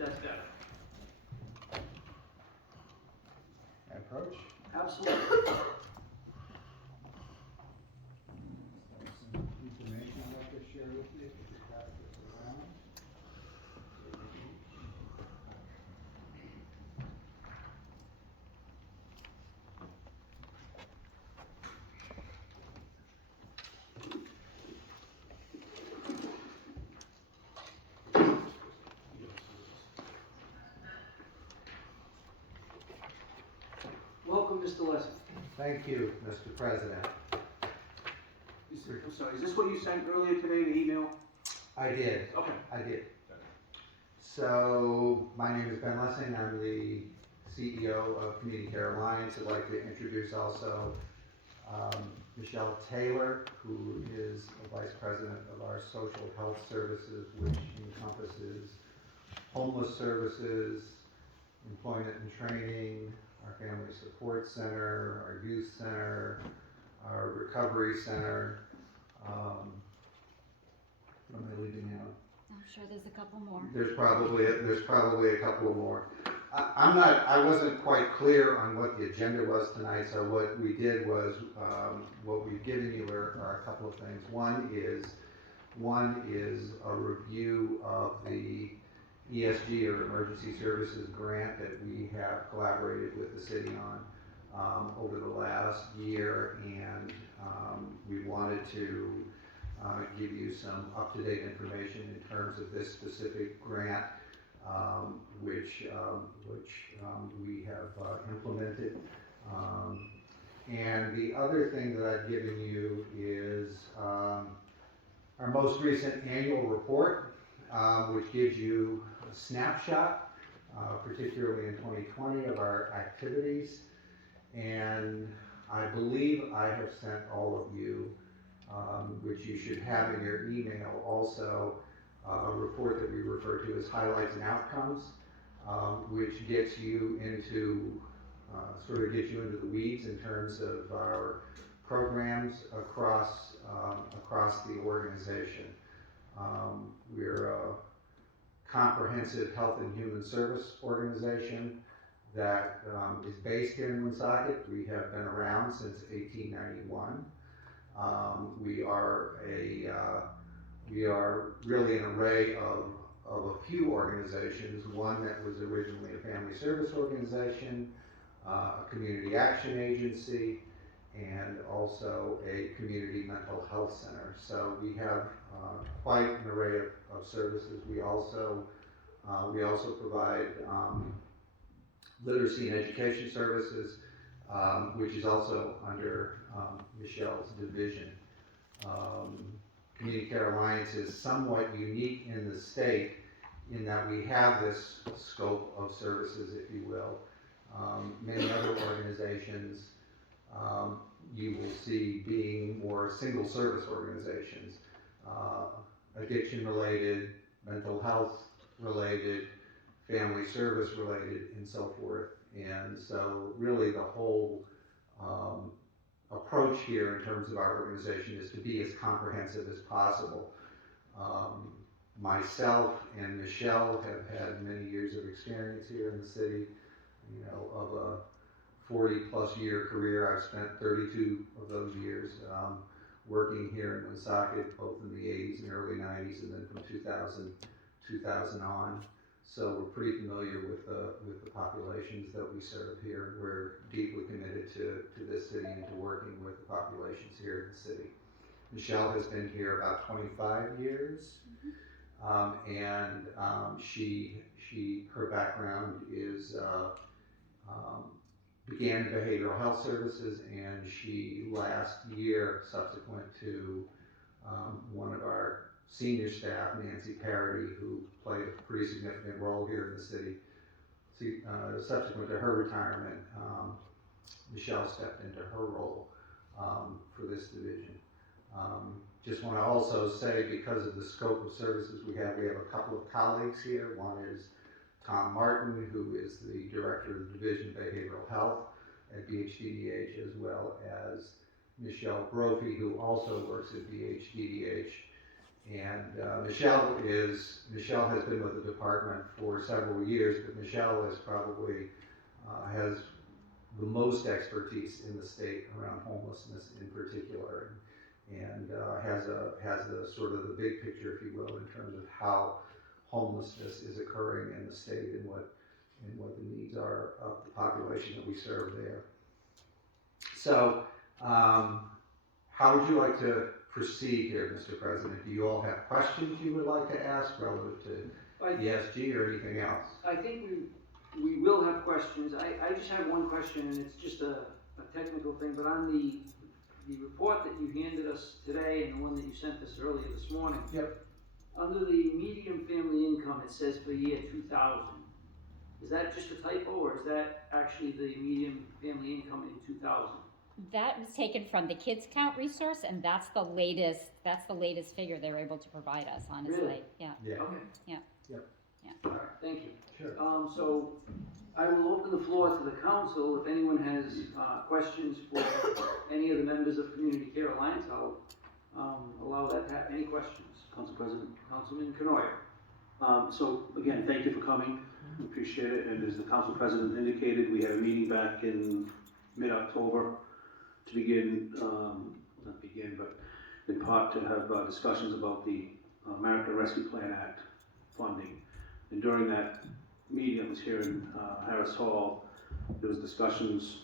That's better. Approach. Absolutely. Some information I'd like to share with you. If you could pass this around. Welcome, Mr. Lessing. Thank you, Mr. President. I'm sorry, is this what you sent earlier today, the email? I did. Okay. I did. So, my name is Ben Lessing. I'm the CEO of Community Care Alliance. I'd like to introduce also Michelle Taylor, who is the Vice President of our Social Health Services, which encompasses homeless services, employment and training, our Family Support Center, our Youth Center, our Recovery Center. What am I leaving out? I'm sure there's a couple more. There's probably a couple more. I wasn't quite clear on what the agenda was tonight, so what we did was, what we've given you are a couple of things. One is a review of the ESG, or Emergency Services Grant, that we have collaborated with the city on over the last year, and we wanted to give you some up-to-date information in terms of this specific grant, which we have implemented. And the other thing that I've given you is our most recent annual report, which gives you a snapshot, particularly in 2020, of our activities. And I believe I have sent all of you, which you should have in your email, also a report that we refer to as Highlights and Outcomes, which gets you into, gets you into the weeds in terms of our programs across the organization. We're a comprehensive health and human service organization that is based here in Monsocket. We have been around since 1891. We are really an array of a few organizations. One that was originally a family service organization, a community action agency, and also a community mental health center. So we have quite an array of services. We also provide literacy and education services, which is also under Michelle's division. Community Care Alliance is somewhat unique in the state in that we have this scope of services, if you will. Many other organizations you will see being more single service organizations, addiction related, mental health related, family service related, and so forth. And so really the whole approach here in terms of our organization is to be as comprehensive as possible. Myself and Michelle have had many years of experience here in the city. You know, of a 40-plus year career, I've spent 32 of those years working here in Monsocket, both in the 80s and early 90s, and then from 2000 on. So we're pretty familiar with the populations that we serve here. We're deeply committed to this city and to working with the populations here in the city. Michelle has been here about 25 years, and her background is began in behavioral health services, and she last year, subsequent to one of our senior staff, Nancy Parody, who played a pretty significant role here in the city. Subsequent to her retirement, Michelle stepped into her role for this division. Just want to also say, because of the scope of services we have a couple of colleagues here. One is Tom Martin, who is the Director of the Division of Behavioral Health at BHDDH, as well as Michelle Brophy, who also works at BHDDH. Michelle has been with the department for several years, but Michelle is probably, has the most expertise in the state around homelessness in particular, and has a sort of the big picture, if you will, in terms of how homelessness is occurring in the state and what the needs are of the population that we serve there. So, how would you like to proceed here, Mr. President? Do you all have questions you would like to ask relative to ESG or anything else? I think we will have questions. I just have one question, and it's just a technical thing, but on the report that you handed us today and the one that you sent us earlier this morning. Yep. Under the median family income, it says for year 2000. Is that just a typo, or is that actually the median family income in 2000? That was taken from the Kids Count resource, and that's the latest figure they were able to provide us, honestly. Really? Yeah. Yeah. Okay. Yeah. Yep. Yeah. All right, thank you. Sure. So I will open the floor to the council. If anyone has questions for any of the members of Community Care Alliance, I'll allow that to have any questions. Council President. Councilman Canoyer. So again, thank you for coming. We appreciate it. And as the Council President indicated, we had a meeting back in mid-October to begin, not begin, but in part to have discussions about the American Rescue Plan Act funding. And during that meeting that was here in Harris Hall, there was discussions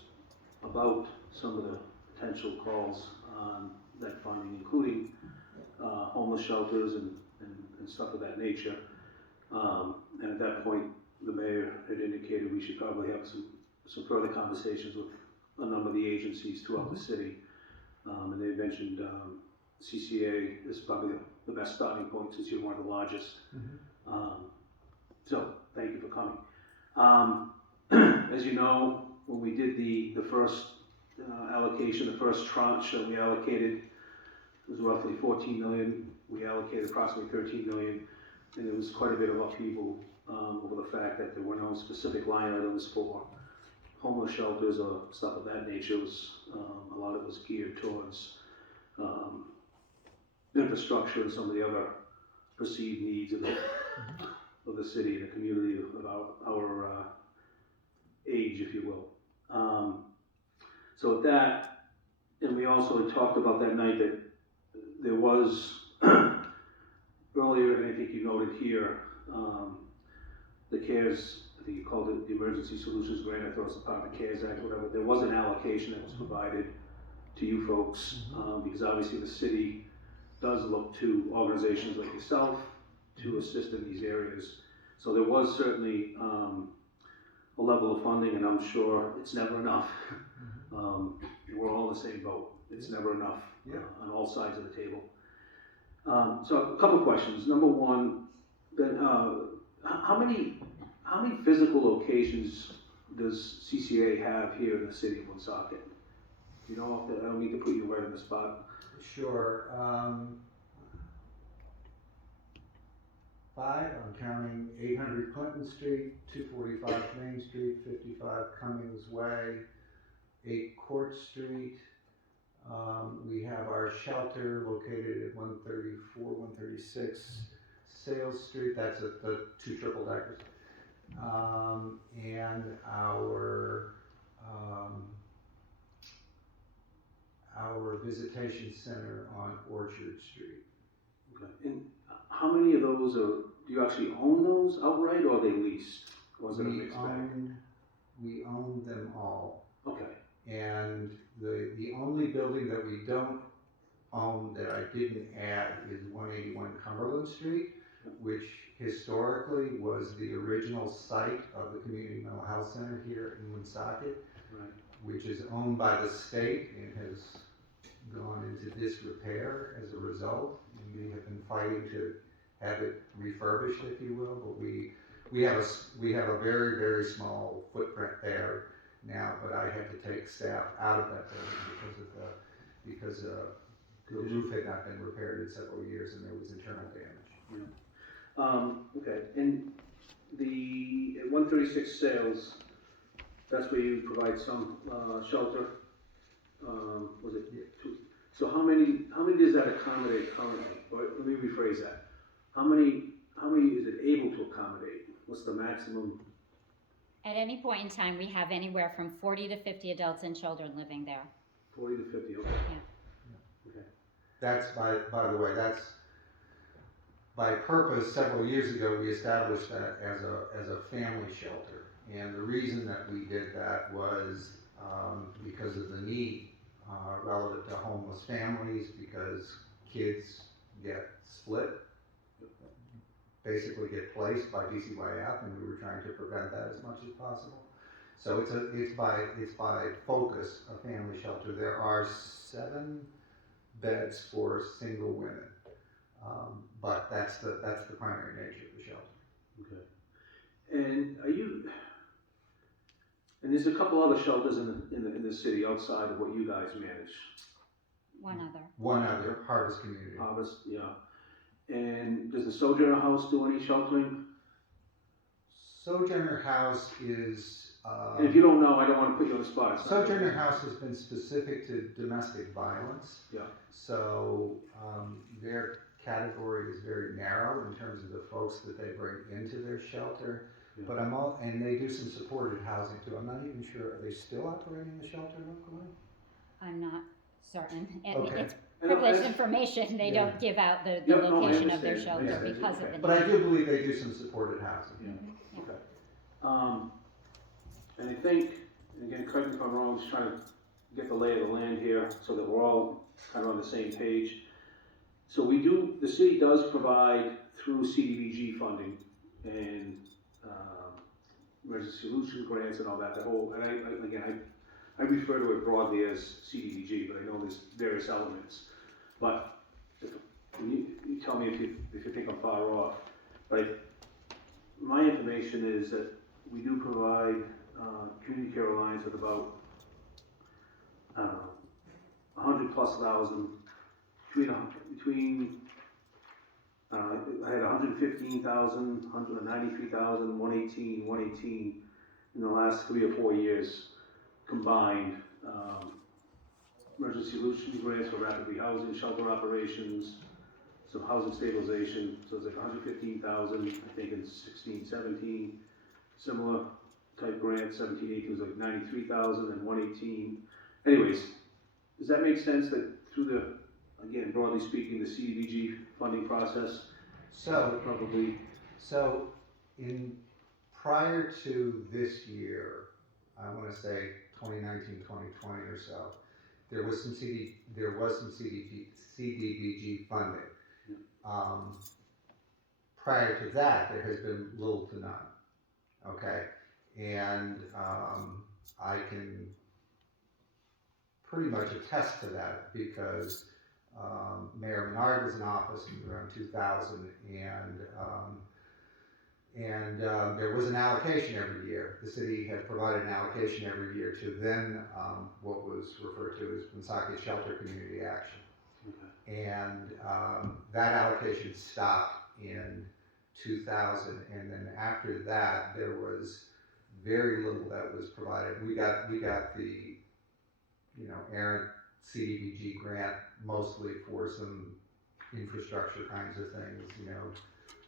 about some of the potential calls on that funding, including homeless shelters and stuff of that nature. And at that point, the mayor had indicated we should probably have some further conversations with a number of the agencies throughout the city. And they mentioned CCA is probably the best starting point since you're one of the largest. So thank you for coming. As you know, when we did the first allocation, the first tranche that we allocated was roughly 14 million. We allocated approximately 13 million, and there was quite a bit of upheaval over the fact that there were no specific line items for homeless shelters or stuff of that nature. It was, a lot of it was geared towards infrastructure and some of the other perceived needs of the city and the community of our age, if you will. So with that, and we also had talked about that night that there was earlier, and I think you noted here, the CARES, I think you called it the Emergency Solutions Grant, I thought it was a part of the CARES Act, whatever. There was an allocation that was provided to you folks, because obviously the city does look to organizations like yourself to assist in these areas. So there was certainly a level of funding, and I'm sure it's never enough. We're all in the same boat. It's never enough on all sides of the table. So a couple of questions. Number one, Ben, how many physical locations does CCA have here in the city of Monsocket? Do you know? I don't mean to put you right on the spot. Sure. 5, I'm counting 800 Clinton Street, 245 Main Street, 55 Cummings Way, 8 Court Street. We have our shelter located at 134, 136 Sales Street. That's at the 2 triple deckers. And our visitation center on Orchard Street. Okay. And how many of those do you actually own those outright, or are they leased? Or is it a mixed bag? We own them all. Okay. And the only building that we don't own that I didn't add is 181 Cumberland Street, which historically was the original site of the Community Mental Health Center here in Monsocket, Right. which is owned by the state and has gone into disrepair as a result. And we have been fighting to have it refurbished, if you will, but we have a very, very small footprint there now, but I had to take staff out of that building because the roof had not been repaired in several years and there was internal damage. Okay, and at 136 Sales, that's where you provide some shelter. Was it So how many does that accommodate currently? Or let me rephrase that. How many is it able to accommodate? What's the maximum? At any point in time, we have anywhere from 40 to 50 adults and children living there. 40 to 50, okay. Yeah. Okay. That's by the way, that's by purpose. Several years ago, we established that as a family shelter, and the reason that we did that was because of the need relative to homeless families, because kids get split, basically get placed by DCYF, and we were trying to prevent that as much as possible. So it's by focus a family shelter. There are 7 beds for single women, but that's the primary nature of the shelter. Okay. And and there's a couple other shelters in the city outside of what you guys manage. One other. Harvest Community. Harvest, yeah. And does the Sojourner House do any sheltering? Sojourner House is. And if you don't know, I don't want to put you on the spot. Sojourner House has been specific to domestic violence. Yeah. So their category is very narrow in terms of the folks that they bring into their shelter. Yeah. But and they do some supported housing too. I'm not even sure, are they still operating the shelter locally? I'm not certain. Okay. It's privileged information. They don't give out the Yeah, no, I location of their understand. shelter Yeah. because of the But I need. do believe they do some supported housing. Yeah. Mhm. Okay. And I think, and again, correct me if I'm wrong, just trying to get the lay of the land here so that we're all kind of on the same page. So the city does provide through Cdbg funding and emergency solution grants and all that, and I refer to it broadly as Cdbg, but I know there's various elements. But you tell me if you think I'm far off. But my information is that we do provide Community Care Alliance with about 100,000+ between I had 115,000, 193,000, 118 in the last 3 or 4 years combined. Emergency solution grants for rapid rehousing, shelter operations, some housing stabilization. So it's like 115,000, I think in 16, 17. Similar type grant, 17, 18 was like 93,000 and 118. Anyways, does that make sense that through the, again, broadly speaking, the Cdbg funding process? So Probably. So prior to this year, I want to say 2019, 2020 or so, there was some CDBG funding. Prior to that, there has been little to none. Okay, and I can pretty much attest to that because Mayor Menard was in office around 2000, and there was an allocation every year. The city had provided an allocation every year to then what was referred to as Monsocket Shelter Community Action. Okay. And that allocation stopped in 2000, and then after that there was very little that was provided. We got the errant CDBG grant mostly for some infrastructure kinds of things,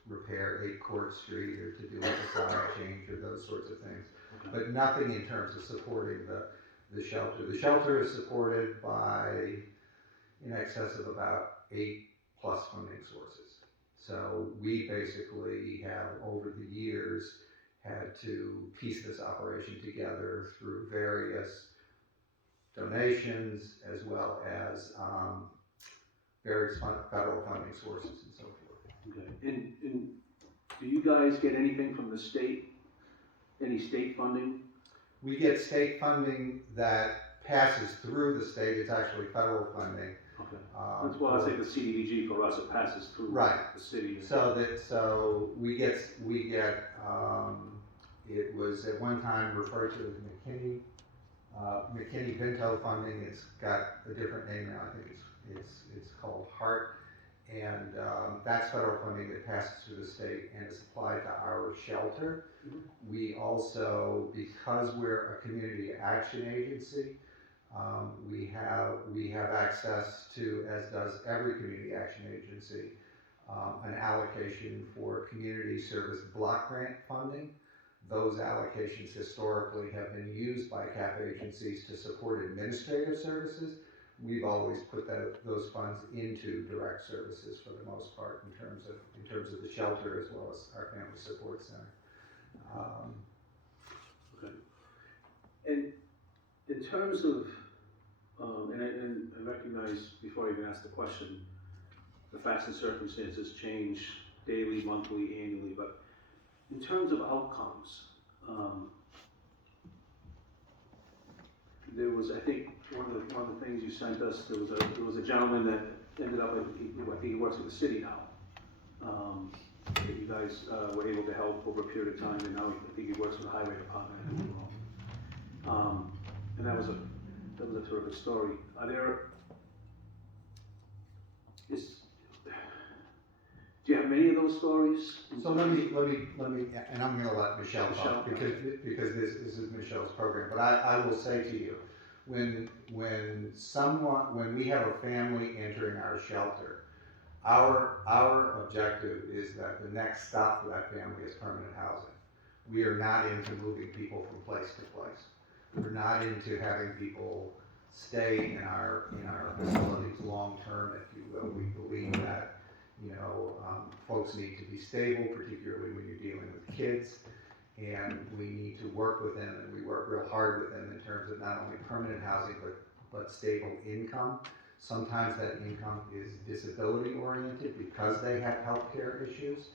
repair 8 Court Street or to do with the flag change or those sorts of things. Okay. But nothing in terms of supporting the shelter. The shelter is supported by in excess of about 8+ funding sources. So we basically have over the years had to piece this operation together through various donations as well as various federal funding sources and so forth. Okay. And do you guys get anything from the state? Any state funding? We get state funding that passes through the state. It's actually federal funding. Okay. Well, I'd say the CDBG for us, it passes through the city. So we get. It was at one time referred to as McKinney-Vento funding. It's got a different name now. I think it's called HART, and that's federal funding that passes through the state and is applied to our shelter. Mm-hmm. We also, because we're a community action agency, We have access to, as does every community action agency, an allocation for community service block grant funding. Those allocations historically have been used by CAP agencies to support administrative services. We've always put those funds into direct services for the most part in terms of the shelter as well as our family support center. Okay. And in terms of, and I recognize before I even ask the question, the facts and circumstances change daily, monthly, annually, but in terms of outcomes, there was, I think, one of the things you sent us, there was a gentleman that ended up, I think he works at the city now, that you guys were able to help over a period of time, and now I think he works for the highway department. I could be wrong. And that was a terrific story. Do you have many of those stories? So let me, and I'm gonna let Michelle talk because this is Michelle's program, but I will say to you, when we have a family entering our shelter, our objective is that the next stop for that family is permanent housing. We are not into moving people from place to place. We're not into having people stay in our facilities long term, if you will. We believe that, folks need to be stable, particularly when you're dealing with kids, and we need to work with them, and we work real hard with them in terms of not only permanent housing, but stable income. Sometimes that income is disability oriented because they have healthcare issues.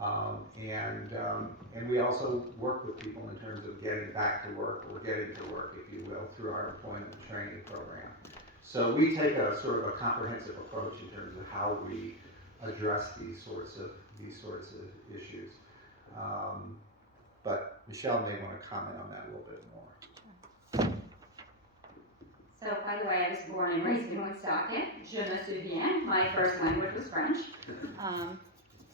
And we also work with people in terms of getting back to work or getting to work, if you will, through our employment training program. So we take a sort of a comprehensive approach in terms of how we address these sorts of issues. But Michelle may want to comment on that a little bit more. So, by the way, I was born and raised in Monsocket. Je me souviens. My first language was French.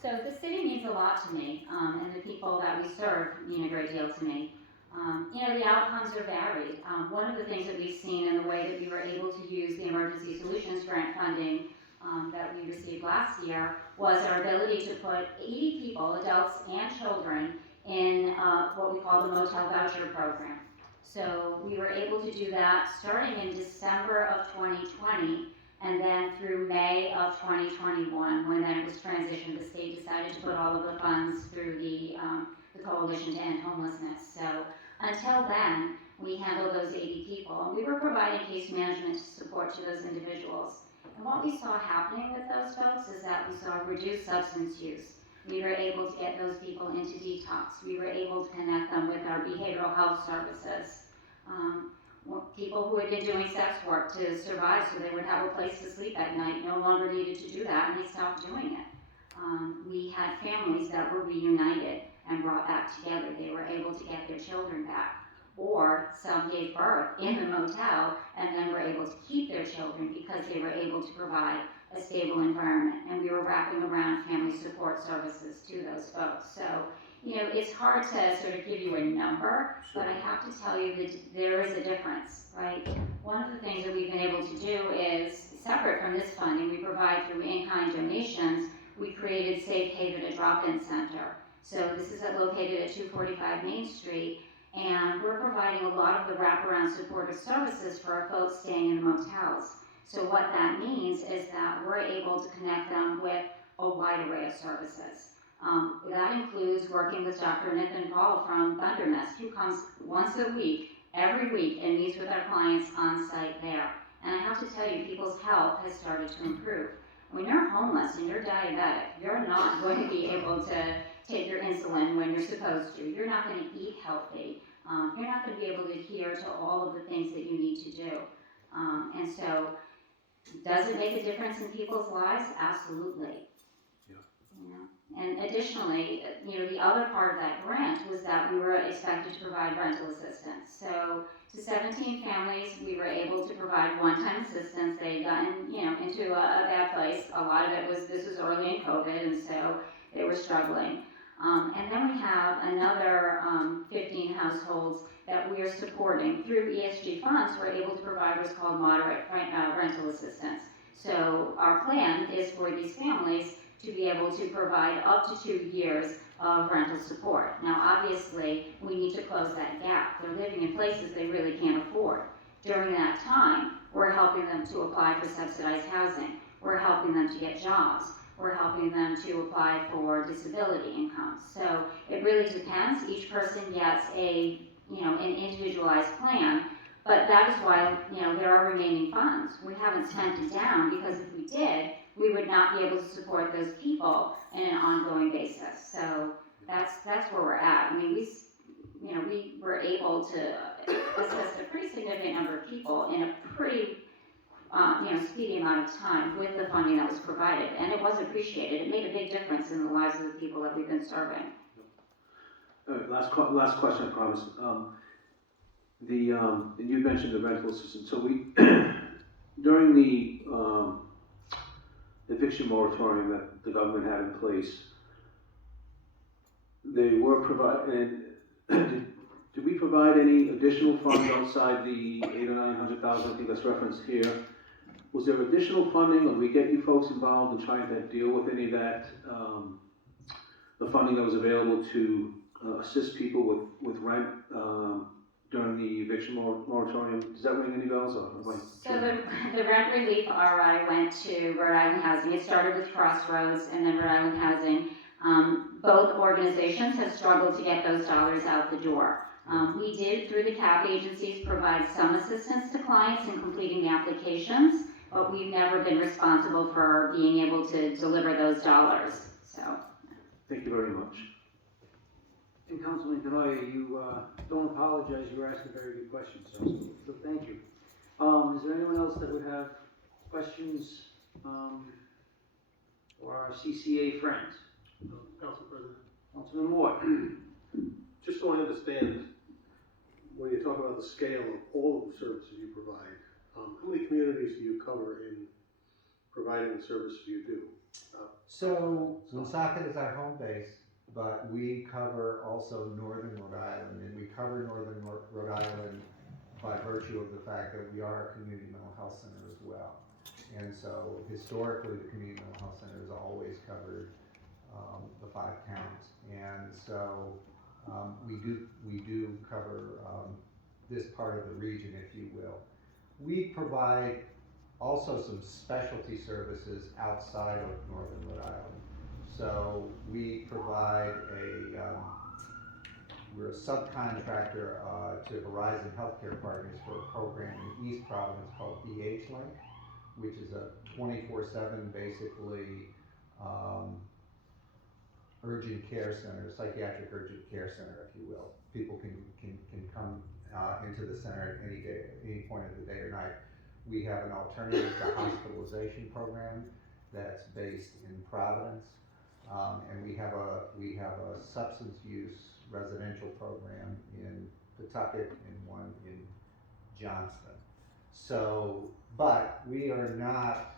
So the city means a lot to me, and the people that we serve mean a great deal to me. The outcomes are varied. One of the things that we've seen in the way that we were able to use the Emergency Solutions Grant funding that we received last year was our ability to put 80 people, adults and children, in what we call the Motel Voucher Program. So we were able to do that starting in December of 2020 and then through May of 2021, when then it was transitioned. The state decided to put all of the funds through the Coalition to End Homelessness. So until then, we handled those 80 people, and we were providing case management support to those individuals. And what we saw happening with those folks is that we saw reduced substance use. We were able to get those people into detox. We were able to connect them with our behavioral health services. People who had been doing sex work to survive so they would have a place to sleep at night no longer needed to do that, and they stopped doing it. We had families that were reunited and brought back together. They were able to get their children back. Or some gave birth in the motel and then were able to keep their children because they were able to provide a stable environment. And we were wrapping around family support services to those folks. So, it's hard to sort of give you a number, but I have to tell you that there is a difference, right? One of the things that we've been able to do is, separate from this funding, we provide through in-kind donations. We created Safe Haven, a drop-in center. So this is located at 245 Main Street, and we're providing a lot of the wraparound supportive services for our folks staying in the motels. So what that means is that we're able to connect them with a wide array of services. That includes working with Dr. Nathan Paul from Thundermist, who comes once a week, every week, and meets with our clients on site there. And I have to tell you, people's health has started to improve. When you're homeless and you're diabetic, you're not going to be able to take your insulin when you're supposed to. You're not going to eat healthy. You're not going to be able to adhere to all of the things that you need to do. And so, does it make a difference in people's lives? Absolutely. And additionally, the other part of that grant was that we were expected to provide rental assistance. So to 17 families, we were able to provide one-time assistance. They had gotten, into a bad place. A lot of it was, this was early in COVID, and so they were struggling. And then we have another 15 households that we are supporting through ESG funds, we're able to provide what's called moderate rental assistance. So our plan is for these families to be able to provide up to 2 years of rental support. Now, obviously, we need to close that gap. They're living in places they really can't afford. During that time, we're helping them to apply for subsidized housing. We're helping them to get jobs. We're helping them to apply for disability income. So it really depends. Each person gets an individualized plan, but that is why, there are remaining funds. We haven't spent it down, because if we did, we would not be able to support those people in an ongoing basis. So that's where we're at. I mean, we were able to assist a pretty significant number of people in a pretty speedy amount of time with the funding that was provided, and it was appreciated. It made a big difference in the lives of the people that we've been serving. Last question, I promise. And you mentioned the rental assistance. So we, during the eviction moratorium that the government had in place, they were providing. Did we provide any additional funds outside the $800,000 or $900,000? I think that's referenced here. Was there additional funding, or did we get you folks involved in trying to deal with any of that, the funding that was available to assist people with rent during the eviction moratorium? Does that ring any bells? So the rent relief RI went to Rhode Island Housing. It started with Crossroads and then Rhode Island Housing. Both organizations have struggled to get those dollars out the door. We did, through the CAP agencies, provide some assistance to clients in completing the applications, but we've never been responsible for being able to deliver those dollars. So, thank you very much. And Councilman Canoia, you don't apologize, you were asking very good questions, so thank you. Is there anyone else that would have questions for our CCA friends? Council President. Councilman Ward. Just so I understand, when you talk about the scale of all of the services you provide, how many communities do you cover in providing the services you do? So Monsocket is our home base, but we cover also northern Rhode Island, and we cover northern Rhode Island by virtue of the fact that we are a community mental health center as well. And so historically, the community mental health center has always covered the 5 towns, and so we do cover this part of the region, if you will. We provide also some specialty services outside of northern Rhode Island. So we provide we're a subcontractor to Horizon Healthcare Partners for a program in East Providence called BH Link, which is a 24/7 basically urgent care center, psychiatric urgent care center, if you will. People can come into the center at any day, any point of the day or night. We have an alternative to hospitalization program that's based in Providence, and we have a substance use residential program in Pawtucket and one in Johnston. So, but we are not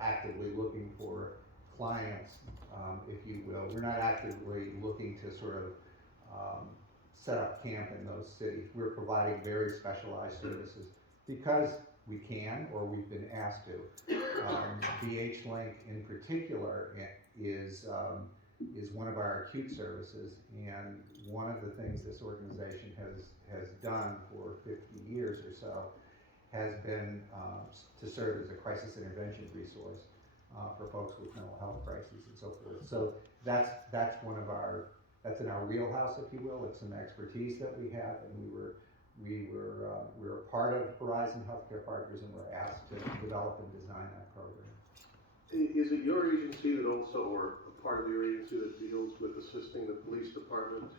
actively looking for clients, if you will. We're not actively looking to sort of set up camp in those cities. We're providing very specialized services because we can, or we've been asked to. BH Link in particular is one of our acute services, and one of the things this organization has done for 50 years or so has been to serve as a crisis intervention resource for folks with mental health crises and so forth. So that's in our wheelhouse, if you will. It's some expertise that we have, and we were a part of Horizon Healthcare Partners, and were asked to develop and design that program. Is it your agency that also, or a part of your agency that deals with assisting the police department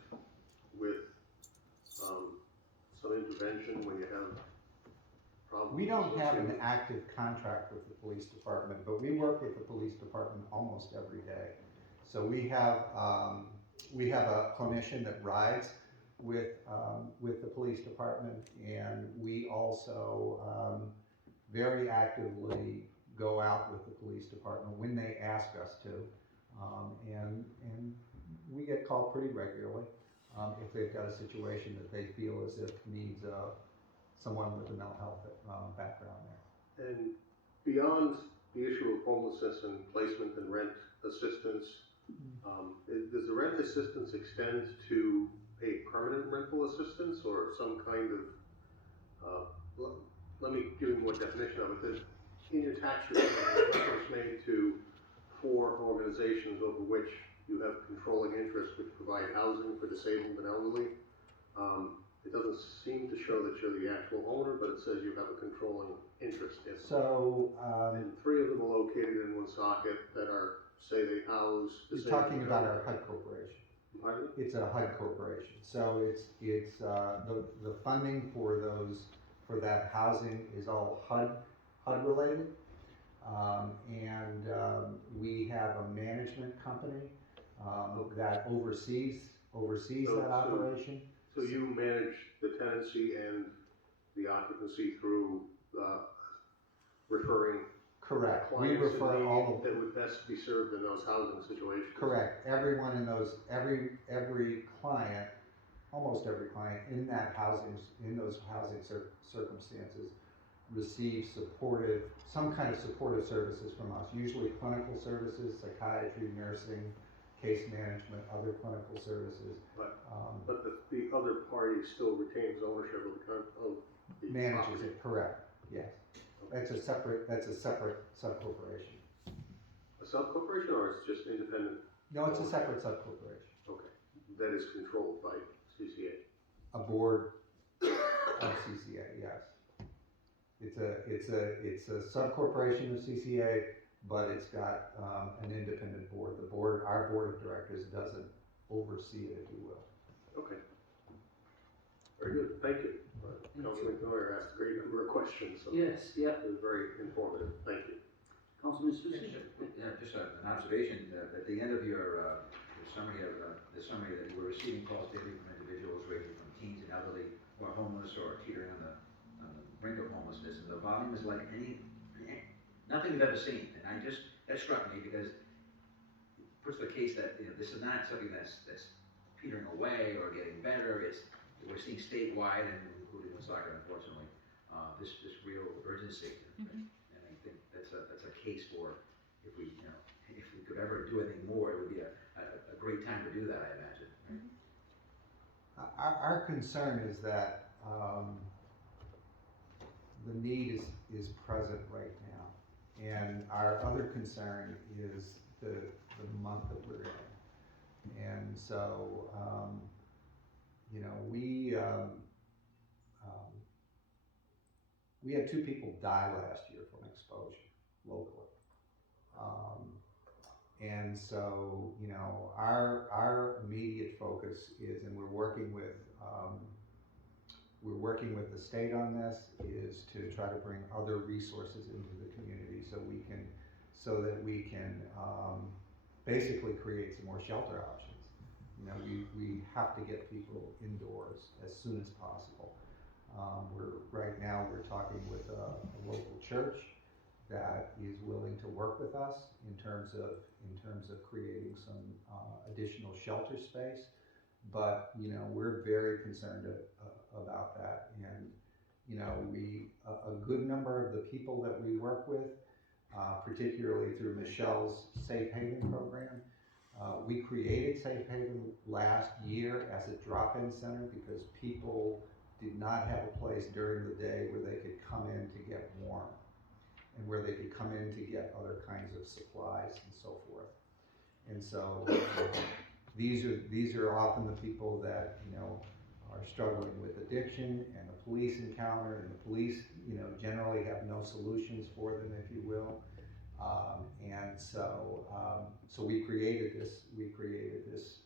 with some intervention when you have problems? We don't have an active contract with the police department, but we work with the police department almost every day. So we have a clinician that rides with the police department, and we also very actively go out with the police department when they ask us to, and we get called pretty regularly. if they've got a situation that they feel as if needs someone with a mental health background there. And beyond the issue of homelessness and placement and rent assistance, does the rent assistance extend to a permanent rental assistance or some kind of, let me give you more definition of it. In your tax return, there's reference made to 4 organizations over which you have controlling interests which provide housing for disabled and elderly. It doesn't seem to show that you're the actual owner, but it says you have a controlling interest in it. So, And 3 of them are located in Monsocket that are, say they house you're disabled. talking about our HUD corporation. Pardon me? It's a HUD corporation, so it's the funding for that housing is all HUD related. We have a management company that oversees that operation. So you manage the tenancy and the occupancy through referring Correct. We clients in refer all need of that would best be served in those housing situations? Correct. Everyone in those, every client, almost every client in those housing circumstances receives some kind of supportive services from us, usually clinical services, psychiatry, nursing, case management, other clinical services. But the other party still retains ownership of the Manages property. it, correct, yes. That's a separate sub-corporation. A sub-corporation, or it's just independent? No, it's a separate sub-corporation. Okay, that is controlled by CCA. A board of CCA, yes. It's a sub-corporation of CCA, but it's got an independent board. Our board of directors doesn't oversee it, if you will. Okay. Very good, thank you. Councilman Neuer asked a great number of questions, so it Yes, yep. was very informative, thank you. Councilman Susi? Yeah, just an observation, at the end of your summary the summary that you were receiving calls daily from individuals ranging from teens and elderly who are homeless or teetering on the brink of homelessness, and the volume is like nothing we've ever seen, and that struck me because it puts the case that, this is not something that's petering away or getting better. We're seeing statewide, and including Monsocket, unfortunately, this real urgency. Mhm. And I think that's a case for if we could ever do anything more, it would be a great time to do that, I imagine. Right? Our concern is that the need is present right now, and our other concern is the month that we're in. And so, we had 2 people die last year from exposure locally. And so, our immediate focus is, and we're working with the state on this, is to try to bring other resources into the community so that we can basically create some more shelter options. We have to get people indoors as soon as possible. Right now we're talking with a local church that is willing to work with us in terms of creating some additional shelter space. But we're very concerned about that, and a good number of the people that we work with, particularly through Michelle's Safe Haven program. We created Safe Haven last year as a drop-in center because people did not have a place during the day where they could come in to get warm, and where they could come in to get other kinds of supplies and so forth. And so these are often the people that are struggling with addiction and the police encounter, and the police generally have no solutions for them, if you will. And so we created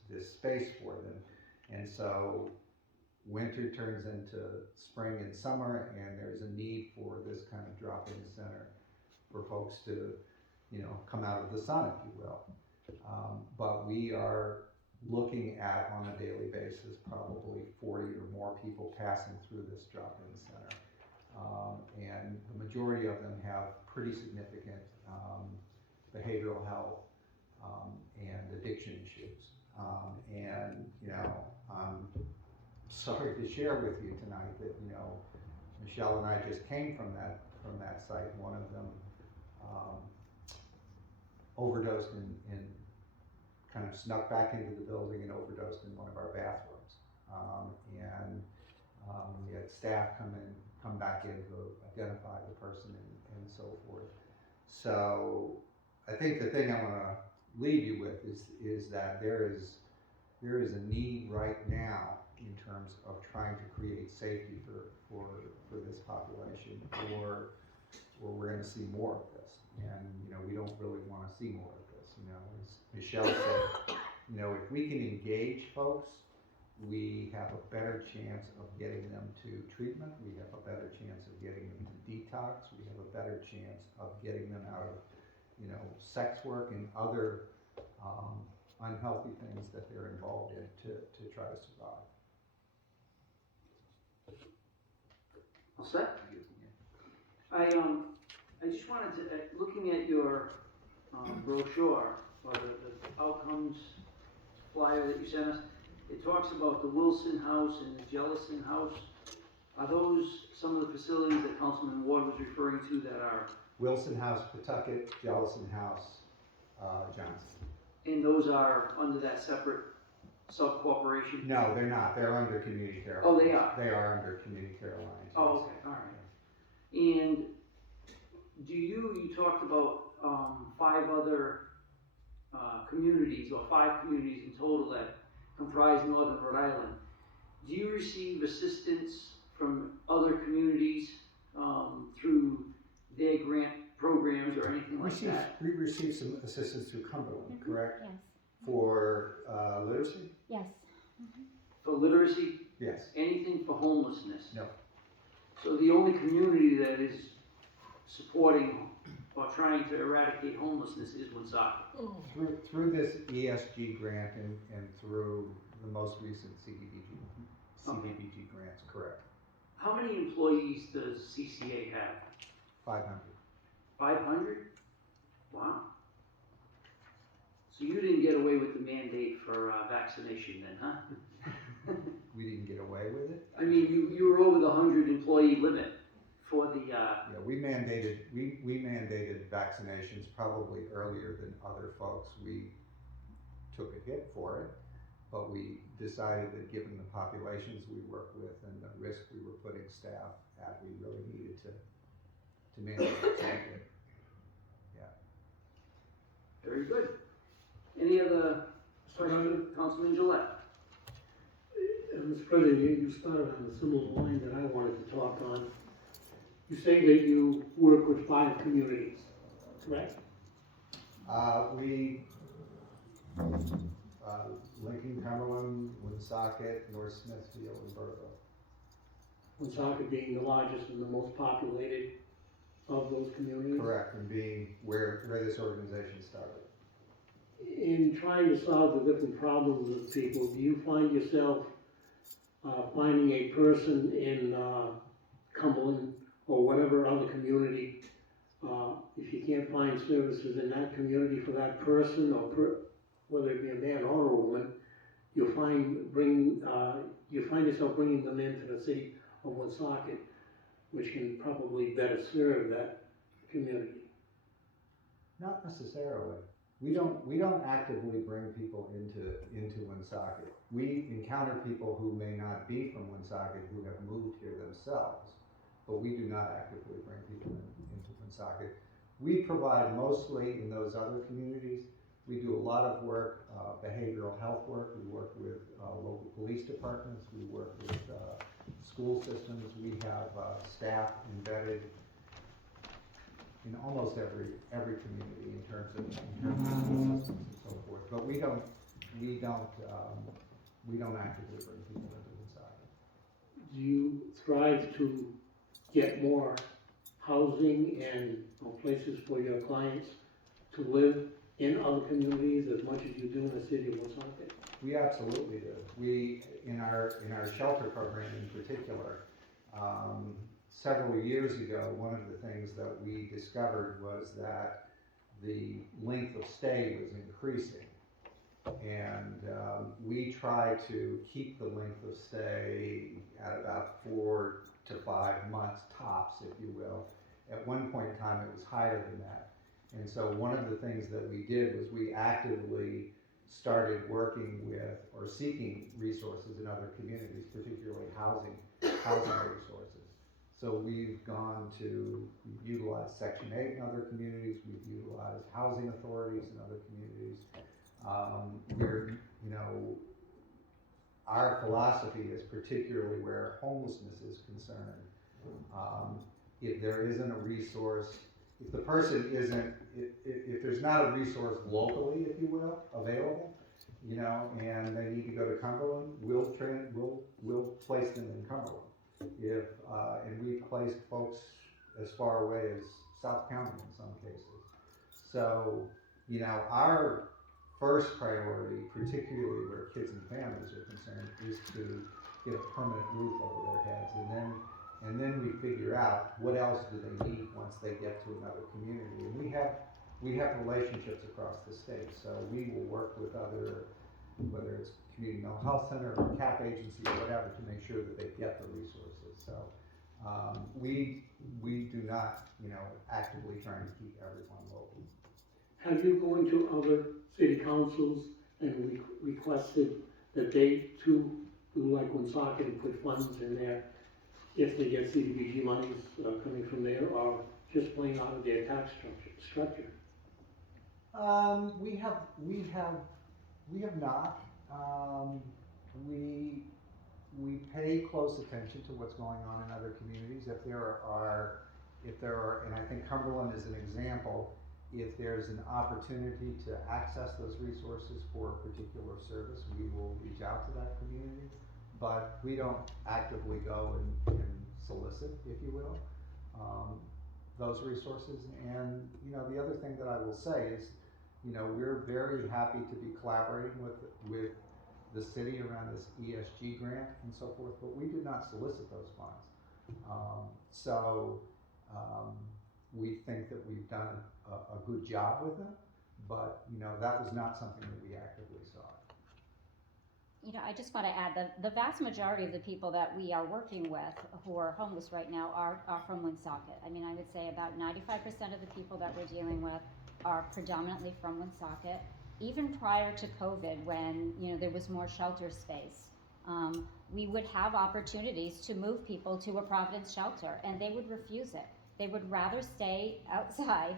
this space for them. And so winter turns into spring and summer, and there's a need for this kind of drop-in center for folks to, come out of the sun, if you will. But we are looking at, on a daily basis, probably 40 or more people passing through this drop-in center. And the majority of them have pretty significant behavioral health and addiction issues. And I'm sorry to share with you tonight that, you know, Michelle and I just came from that site. One of them overdosed in kind of snuck back into the building and overdosed in one of our bathrooms. We had staff come back in to identify the person and so forth. So I think the thing I want to leave you with is that there is a need right now in terms of trying to create safety for this population, or we're going to see more of this. And you know, we don't really want to see more of this. You know, as Michelle said, you know, if we can engage folks, we have a better chance of getting them to treatment. We have a better chance of getting them to detox. We have a better chance of getting them out of, you know, sex work and other unhealthy things that they're involved in to try to survive. All set? I just wanted to, looking at your brochure, or the outcomes flyer that you sent us, it talks about the Wilson House and the Jellison House. Are those some of the facilities that Councilman Ward was referring to that are? Wilson House, Pawtucket, Jellison House, Johnson. And those are under that separate sub-corporation? No, they're not. They're under Community Care. Oh, they are? They are under Community Care Alliance. Oh, okay, all right. And you talked about 5 other communities, or 5 communities in total that comprise Northern Rhode Island. Do you receive assistance from other communities through their grant programs or anything like that? We received some assistance through Cumberland, correct? Yes. For literacy? Yes. For literacy? Yes. Anything for homelessness? No. So the only community that is supporting or trying to eradicate homelessness is Woonsocket? Through this ESG grant and through the most recent CDBG grants, correct. How many employees does CCA have? 500. 500? Wow. So you didn't get away with the mandate for vaccination then, huh? We didn't get away with it? I mean, you were over the 100 employee limit for the, Yeah, we mandated vaccinations probably earlier than other folks. We took a hit for it, but we decided that given the populations we work with and the risk we were putting staff at, we really needed to mandate it. Yeah. very good. Any other questions, Councilman Gillette? Mr. President, you started on a similar line that I wanted to talk on. You say that you work with 5 communities, correct? Lincoln, Cumberland, Woonsocket, North Smithfield, and Burville. Woonsocket being the largest and the most populated of those communities? Correct, and being where this organization started. In trying to solve the different problems of people, do you find yourself finding a person in Cumberland or whatever other community, if you can't find services in that community for that person, or whether it be a man or a woman, you find yourself bringing them into the city of Monsocket, which can probably better serve that community? Not necessarily. We don't actively bring people into Woonsocket. We encounter people who may not be from Woonsocket who have moved here themselves, but we do not actively bring people into Woonsocket. We provide mostly in those other communities. We do a lot of work, behavioral health work. We work with local police departments. We work with school systems. We have staff embedded in almost every community in terms of school systems and so forth. But we don't actively bring people into Woonsocket. Do you strive to get more housing and places for your clients to live in other communities as much as you do in the city of Woonsocket? We absolutely do. We, in our shelter program in particular, several years ago, one of the things that we discovered was that the length of stay was increasing. And we try to keep the length of stay at about 4 to 5 months tops, if you will. At one point in time, it was higher than that. And so one of the things that we did was we actively started working with or seeking resources in other communities, particularly housing resources. So we've utilized Section 8 in other communities, we've utilized housing authorities in other communities. Our philosophy is particularly where homelessness is concerned. If there isn't a resource, if the person isn't, if there's not a resource locally, if you will, available, and they need to go to Cumberland, we'll place them in Cumberland. And we've placed folks as far away as South County in some cases. So, our first priority, particularly where kids and families are concerned, is to get a permanent roof over their heads, and then we figure out what else do they need once they get to another community. And we have relationships across the state, so we will work with other, whether it's community mental health center or CAP agency or whatever, to make sure that they get the resources. So we do not, actively trying to keep everyone local. Have you gone to other city councils and requested that they too do like Monsocket and put funds in there if they get CDBG monies coming from there, or just plain out of their tax structure? We have not. We pay close attention to what's going on in other communities. If there are, and I think Cumberland is an example, if there's an opportunity to access those resources for a particular service, we will reach out to that community. But we don't actively go and solicit, if you will, those resources. And, the other thing that I will say is, we're very happy to be collaborating with the city around this ESG grant and so forth, but we did not solicit those funds. We think that we've done a good job with them, but, that was not something that we actively sought. I just want to add the vast majority of the people that we are working with who are homeless right now are from Woonsocket. I mean, I would say about 95% of the people that we're dealing with are predominantly from Woonsocket. Even prior to COVID, when there was more shelter space, we would have opportunities to move people to a Providence shelter, and they would refuse it. They would rather stay outside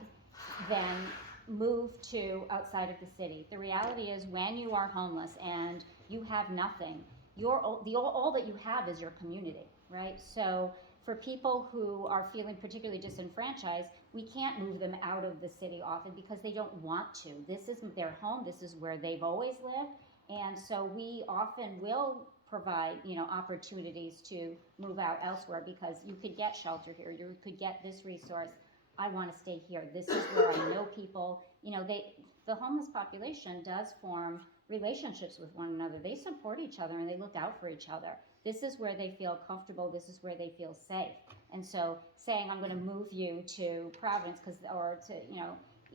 than move to outside of the city. The reality is, when you are homeless and you have nothing, all that you have is your community, right? So for people who are feeling particularly disenfranchised, we can't move them out of the city often because they don't want to. This isn't their home, this is where they've always lived, and so we often will provide, opportunities to move out elsewhere because you could get shelter here, you could get this resource. I want to stay here. This is where I know people. The homeless population does form relationships with one another. They support each other and they look out for each other. This is where they feel comfortable. This is where they feel safe. And so saying I'm going to move you to Providence or to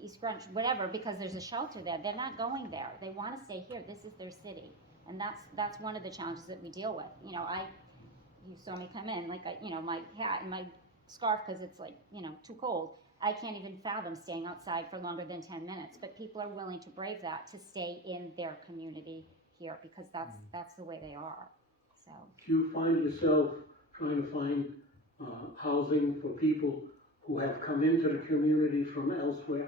East Greenwich, whatever, because there's a shelter there, they're not going there. They want to stay here. This is their city, and that's one of the challenges that we deal with. You saw me come in like my hat and my scarf because it's too cold. I can't even fathom staying outside for longer than 10 minutes, but people are willing to brave that to stay in their community here because that's the way they are. So. Do you find yourself trying to find housing for people who have come into the community from elsewhere?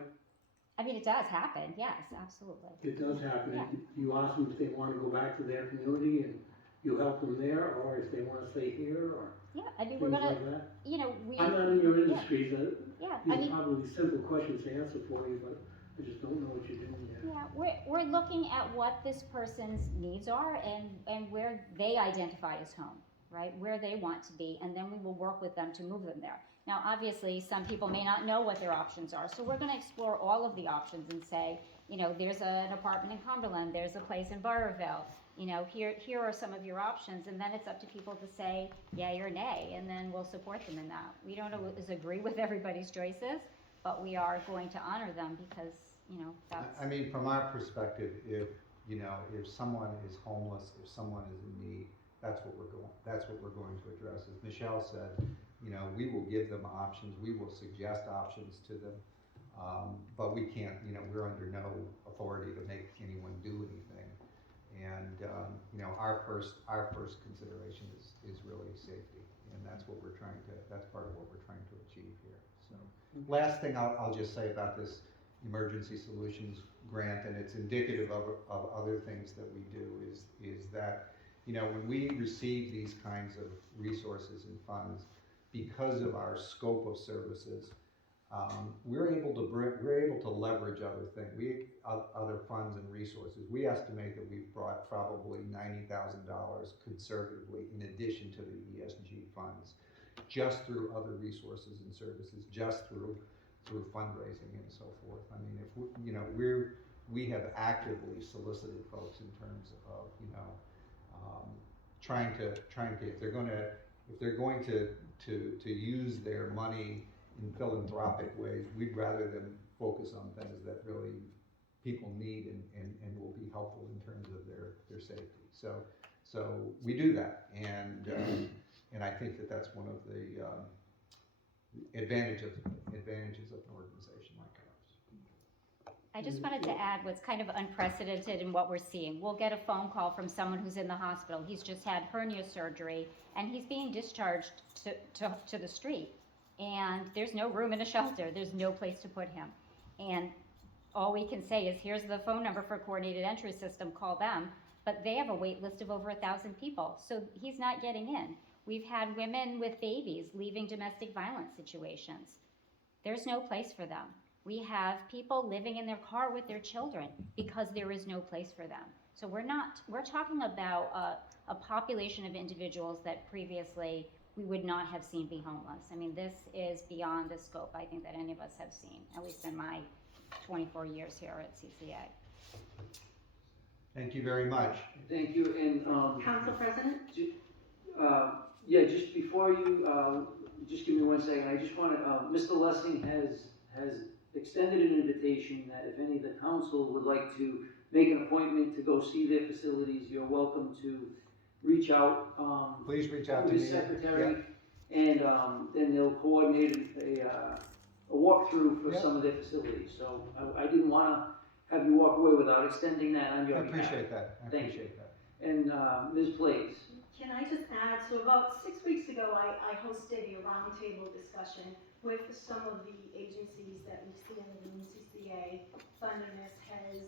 I mean, it does happen. Yes, absolutely. It does happen. Yeah. You ask them if they want to go back to their community, and you help them there, or if they want to stay here, or yeah. I mean, things we're gonna, like that. we. I'm not in your industry, so Yeah. these are probably simple questions to answer for you, but I just don't know what you're doing yet. Yeah, we're looking at what this person's needs are and where they identify as home, right? Where they want to be, and then we will work with them to move them there. Now, obviously, some people may not know what their options are, so we're going to explore all of the options and say, there's an apartment in Cumberland, there's a place in Burrville, here are some of your options, and then it's up to people to say yay or nay, and then we'll support them in that. We don't always agree with everybody's choices, but we are going to honor them because, that's... I mean, from our perspective, if you know, if someone is homeless, if someone is in need, that's what we're going to address. As Michelle said, you know, we will give them options, we will suggest options to them, but we can't, you know, we're under no authority to make anyone do anything. And, you know, our first consideration is really safety, and that's what we're that's part of what we're trying to achieve here, so. Last thing I'll just say about this Emergency Solutions Grant, and it's indicative of other things that we do, is that, you know, when we receive these kinds of resources and funds, because of our scope of services, we're able to leverage other things, other funds and resources. We estimate that we've brought probably $90,000 conservatively in addition to the ESG funds, just through other resources and services, just through fundraising and so forth. I mean, if we, you know, we have actively solicited folks in terms of, you know, trying to if they're going to use their money in philanthropic ways, we'd rather them focus on things that really people need and will be helpful in terms of their safety. So we do that, and I think that that's one of the advantages of an organization like ours. I just wanted to add what's kind of unprecedented in what we're seeing. We'll get a phone call from someone who's in the hospital. He's just had hernia surgery, and he's being discharged to the street. And there's no room in a shelter. There's no place to put him. And all we can say is, here's the phone number for Coordinated Entry System, call them. But they have a wait list of over 1,000 people, so he's not getting in. We've had women with babies leaving domestic violence situations. There's no place for them. We have people living in their car with their children because there is no place for them. So we're talking about a population of individuals that previously we would not have seen be homeless. I mean, this is beyond the scope, I think, that any of us have seen, at least in my 24 years here at CCA. Thank you very much. Thank you, and, Council President? yeah, just before you, just give me 1 second, I just wanna, Mr. Lessing has extended an invitation that if any of the council would like to make an appointment to go see their facilities, you're welcome to reach out, Please reach out to to his me. secretary, and, then they'll coordinate a walkthrough for Yeah. some of their facilities, so I didn't wanna have you walk away without extending that on I your behalf. appreciate that. I Thank appreciate that. And, Ms. Blades. Can I just add, so about 6 weeks ago, I hosted a roundtable discussion with some of the agencies that we see in the room, CCA, Funding, has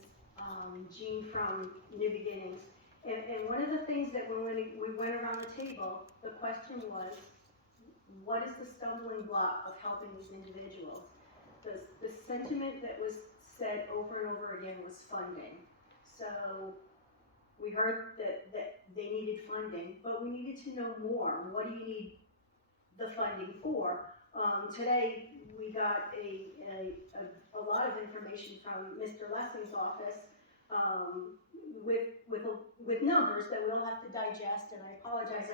Jean from New Beginnings. And one of the things that when we went around the table, the question was, what is the stumbling block of helping these individuals? The sentiment that was said over and over again was funding. So we heard that they needed funding, but we needed to know more. What do you need the funding for? Today, we got a lot of information from Mr. Lessing's office with numbers that we'll have to digest, and I apologize,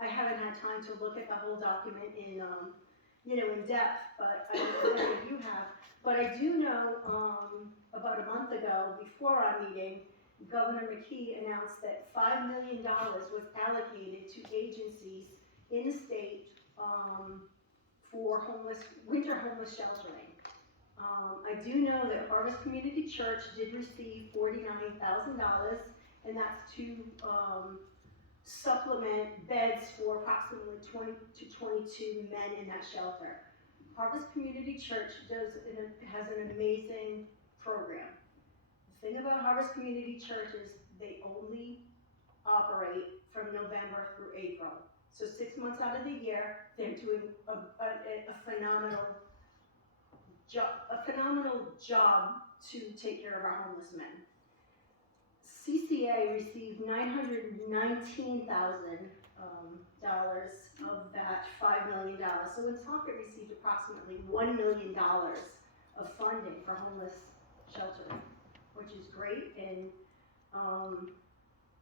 I haven't had time to look at the whole document in depth, but I know many of you have. But I do know, about a month ago, before our meeting, Governor McKee announced that $5 million was allocated to agencies in the state for winter homeless sheltering. I do know that Harvest Community Church did receive $49,000, and that's to supplement beds for approximately 20 to 22 men in that shelter. Harvest Community Church has an amazing program. The thing about Harvest Community Church is they only operate from November through April. So 6 months out of the year, they're doing a phenomenal job to take care of our homeless men. CCA received $919,000 of that $5 million. So Monsocket received approximately $1 million of funding for homeless sheltering, which is great, and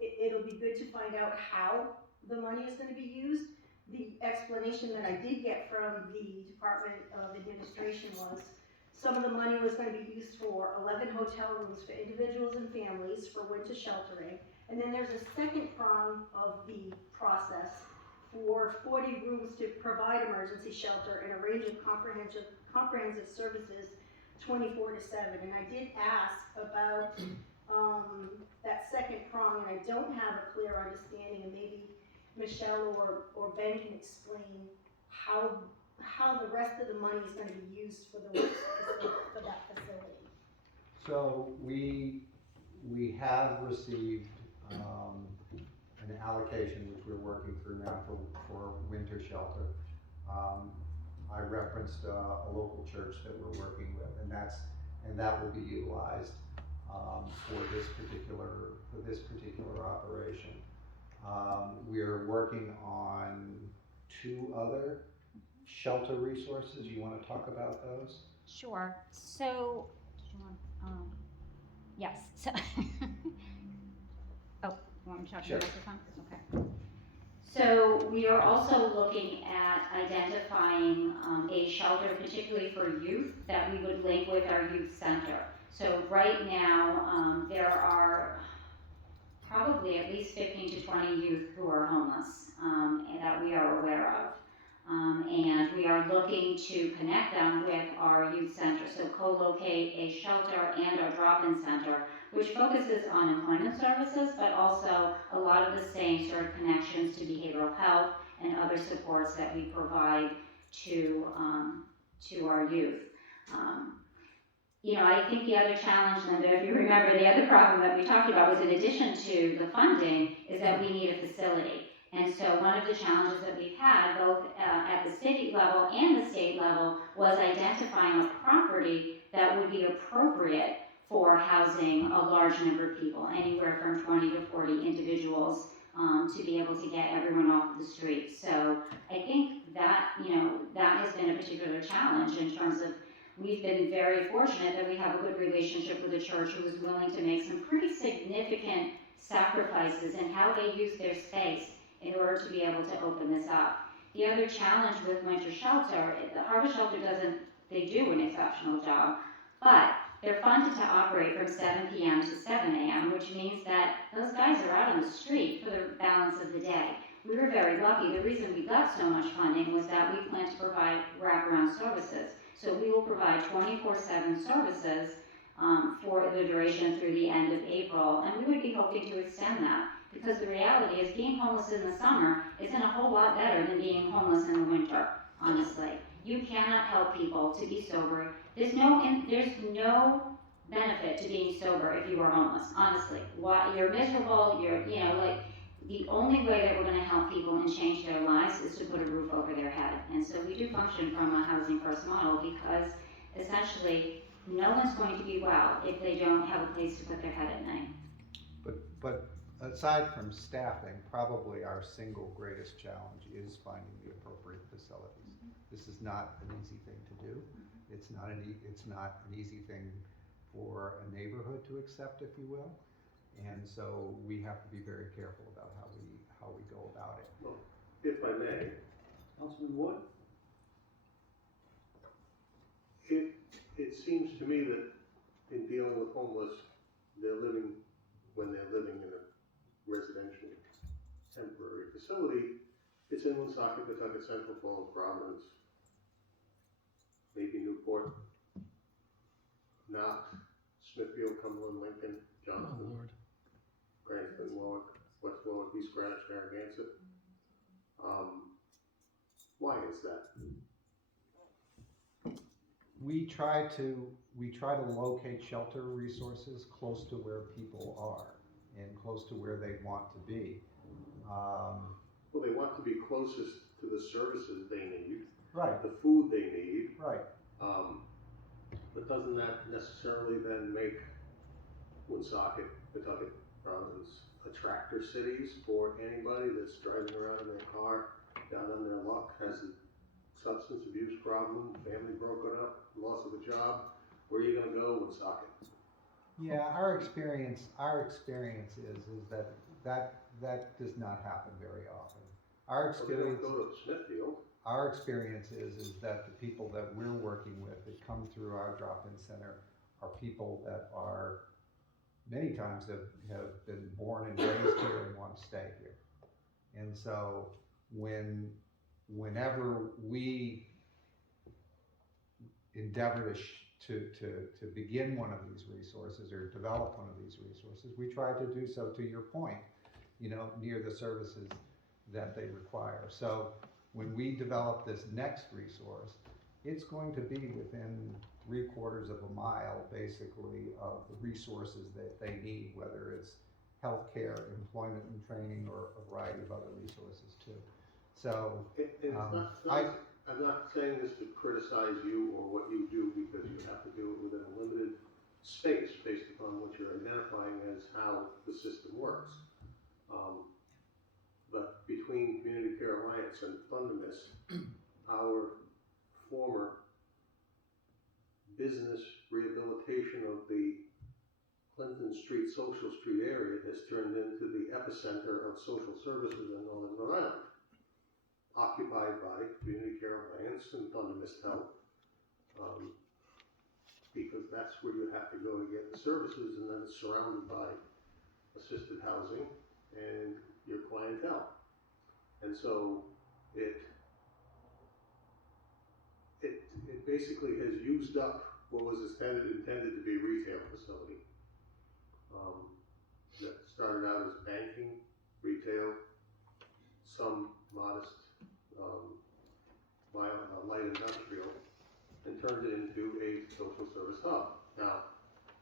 it'll be good to find out how the money is going to be used. The explanation that I did get from the Department of Administration was some of the money was gonna be used for 11 hotel rooms for individuals and families for winter sheltering. And then there's a second prong of the process for 40 rooms to provide emergency shelter and a range of comprehensive services 24/7. And I did ask about that second prong, and I don't have a clear understanding, and maybe Michelle or Ben can explain how the rest of the money is gonna be used for for that facility. So we have received, an allocation, which we're working through now for winter shelter. I referenced, a local church that we're working with, and that will be utilized, for this particular operation. We are working on 2 other shelter resources. You wanna talk about those? Sure. So, did you want, yes. So, oh, you want me to talk to Sure. the microphone? Okay. So we are also looking at identifying a shelter, particularly for youth, that we would link with our youth center. So right now, there are probably at least 15 to 20 youth who are homeless, and that we are aware of. And we are looking to connect them with our youth center, so co-locate a shelter and a drop-in center, which focuses on employment services, but also a lot of the same sort of connections to behavioral health and other supports that we provide to our youth. I think the other challenge, Linda, if you remember, the other problem that we talked about was, in addition to the funding, is that we need a facility. And so one of the challenges that we've had, both at the city level and the state level, was identifying a property that would be appropriate for housing a large number of people, anywhere from 20 to 40 individuals, to be able to get everyone off of the street. So I think that, that has been a particular challenge in terms of, we've been very fortunate that we have a good relationship with the church, who is willing to make some pretty significant sacrifices in how they use their space in order to be able to open this up. The other challenge with winter shelter, the Harbor Shelter they do an exceptional job, but they're funded to operate from 7 p.m. to 7 a.m., which means that those guys are out on the street for the balance of the day. We were very lucky. The reason we got so much funding was that we plan to provide wraparound services. So we will provide 24/7 services for the duration through the end of April, and we would be hoping to extend that, because the reality is, being homeless in the summer isn't a whole lot better than being homeless in the winter, honestly. You cannot help people to be sober. There's no benefit to being sober if you are homeless, honestly. You're miserable, the only way that we're gonna help people and change their lives is to put a roof over their head. And so we do function from a housing first model, because essentially no one's going to be well if they don't have a place to put their head at night. But aside from staffing, probably our single greatest challenge is finding the appropriate facilities. This is not an easy thing to do. It's not an easy thing for a neighborhood to accept, if you will. And so we have to be very careful about how we go about it. Well, if I may, Councilman Ward? it seems to me that in dealing with homeless, when they're living in a residential temporary facility, it's in Monsocket, Pawtucket, Central Falls, Providence, maybe Newport, not Smithfield, Cumberland, Lincoln, Johnston, Cranston, Warwick, West Warwick, East Greenwich, Narragansett. Why is that? We try to locate shelter resources close to where people are and close to where they want to be. Well, they want to be closest to the services they need, Right, the food they need, right. but doesn't that necessarily then make Woonsocket, Pawtucket, Providence attractor cities for anybody that's driving around in their car, down on their luck, has a substance abuse problem, family broken up, loss of a job? Where are you gonna go, Woonsocket? Yeah, our experience is that does not happen very often. Our Well, they don't experience, go to Smithfield. our experience is that the people that we're working with that come through our drop-in center are people that are, many times have been born and raised here and want to stay here. And so whenever we endeavor to begin one of these resources or develop one of these resources, we try to do so, to your point, near the services that they require. So when we develop this next resource, it's going to be within 3/4 of a mile, basically, of the resources that they need, whether it's healthcare, employment and training, or a variety of other resources too. So, I'm not saying this to criticize you or what you do, because you have to do it within a limited space based upon what you're identifying as how the system works. But between Community Care Alliance and Fundamis, our former business rehabilitation of the Clinton Street, Social Street area has turned into the epicenter of social services in Northern Rhode Island, occupied by Community Care Alliance and Fundamis Health, because that's where you have to go to get the services, and then it's surrounded by assisted housing and your clientele. And so it basically has used up what was intended to be a retail facility. That started out as banking, retail, some modest light industrial, and turned it into a social service hub. Now,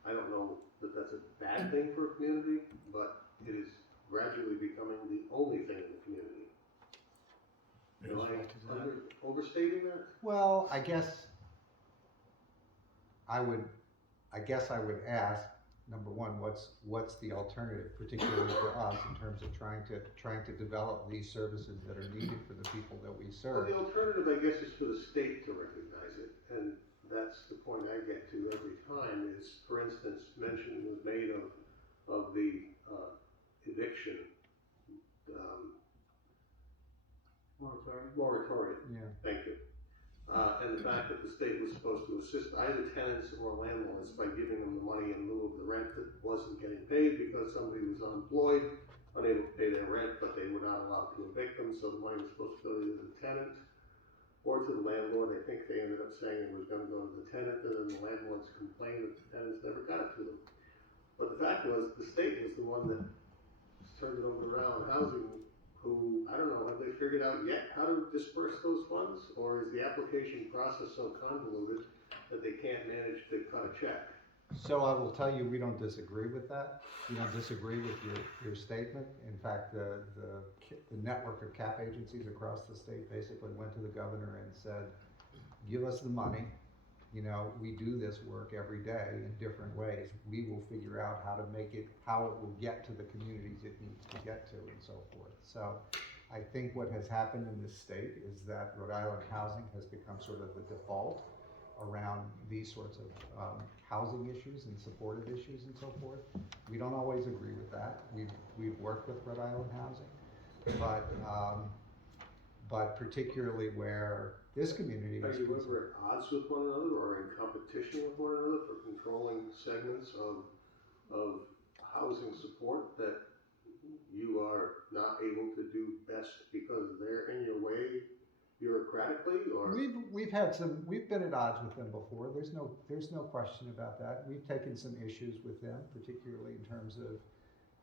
I don't know that that's a bad thing for a community, but it is gradually becoming the only thing in the community. Am I overstating that? well, I guess I would ask, number one, what's the alternative, particularly for us, in terms of trying to develop these services that are needed for the people that we Well, serve? the alternative, I guess, is for the state to recognize it, and that's the point I get to every time is, for instance, mention was made of the eviction moratorium. Yeah. Thank you. And the fact that the state was supposed to assist either tenants or landlords by giving them the money in lieu of the rent that wasn't getting paid because somebody was unemployed, unable to pay their rent, but they were not allowed to evict them, so the money was supposed to go to either the tenant or to the landlord. I think they ended up saying it was gonna go to the tenant, and then the landlords complained that the tenants never got it to them. But the fact was, the state was the one that turned it over to Rhode Housing, who, I don't know, have they figured out yet how to disperse those funds? Or is the application process so convoluted that they can't manage to cut a check? So I will tell you, we don't disagree with that. We don't disagree with your statement. In fact, the network of CAP agencies across the state basically went to the governor and said, give us the money. We do this work every day in different ways. We will figure out how it will get to the communities it needs to get to, and so forth. So I think what has happened in this state is that Rhode Island housing has become sort of the default around these sorts of housing issues and supportive issues and so forth. We don't always agree with that. We've worked with Rhode Island housing, but particularly where this community Are is you concerned. ever at odds with one another or in competition with one another for controlling segments of housing support that you are not able to do best because they're in your way bureaucratically, or? We've been at odds with them before. There's no question about that. We've taken some issues with them, particularly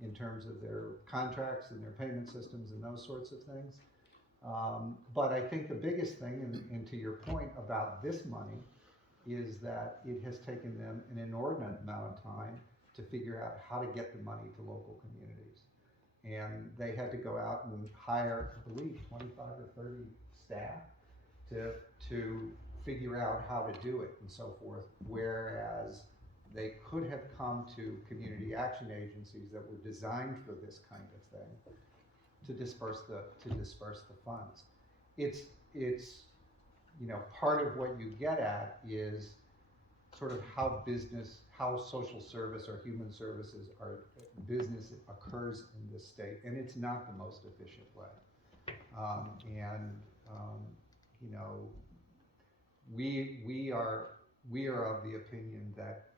in terms of their contracts and their payment systems and those sorts of things. But I think the biggest thing, and to your point about this money, is that it has taken them an inordinate amount of time to figure out how to get the money to local communities. And they had to go out and hire, I believe, 25 or 30 staff to figure out how to do it and so forth. Whereas they could have come to community action agencies that were designed for this kind of thing to disperse the funds. It's part of what you get at is sort of how social service or human services business occurs in this state, and it's not the most efficient way. you know, we are of the opinion that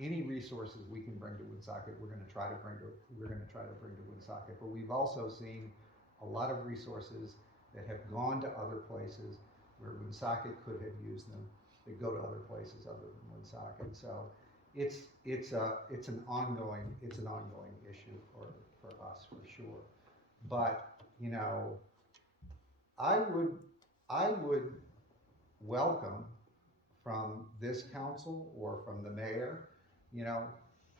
any resources we can bring to Woonsocket, we're gonna try to bring to Woonsocket. But we've also seen a lot of resources that have gone to other places where Woonsocket could have used them. They go to other places other than Woonsocket. So it's an ongoing issue for us for sure. But you know, I would welcome from this council or from the mayor, you know,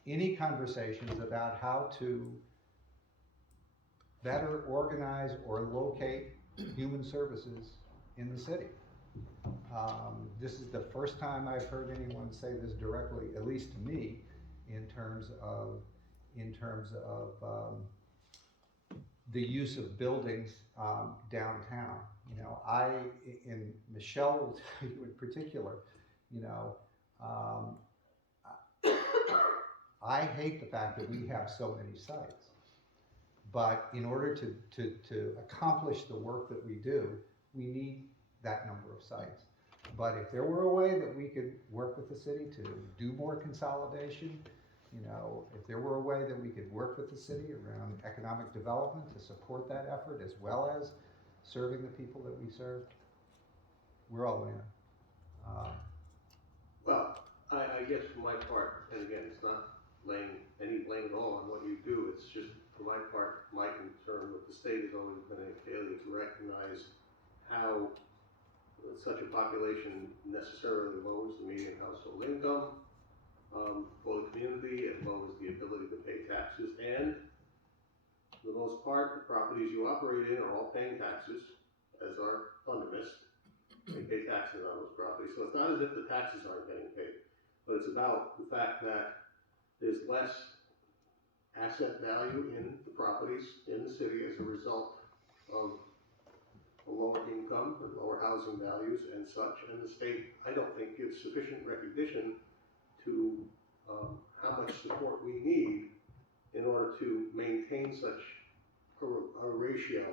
any conversations about how to better organize or locate human services in the city. This is the first time I've heard anyone say this directly, at least to me, in terms of the use of buildings downtown. You know, and Michelle will tell you in particular, you know, I hate the fact that we have so many sites. But in order to accomplish the work that we do, we need that number of sites. But if there were a way that we could work with the city to do more consolidation, you know, if there were a way that we could work with the city around economic development to support that effort as well as serving the people that we serve, we're all in. Well, I guess for my part, and again, it's not laying any blame at all on what you do, it's just for my part, my concern with the state has always been a failure to recognize how such a population necessarily lowers the median household income for the community, as well as the ability to pay taxes. And for the most part, the properties you operate in are all paying taxes, as are Thundermist. They pay taxes on those properties. So it's not as if the taxes aren't getting paid, but it's about the fact that there's less asset value in the properties in the city as a result of a lower income and lower housing values and such, and the state, I don't think, gives sufficient recognition to how much support we need in order to maintain such a ratio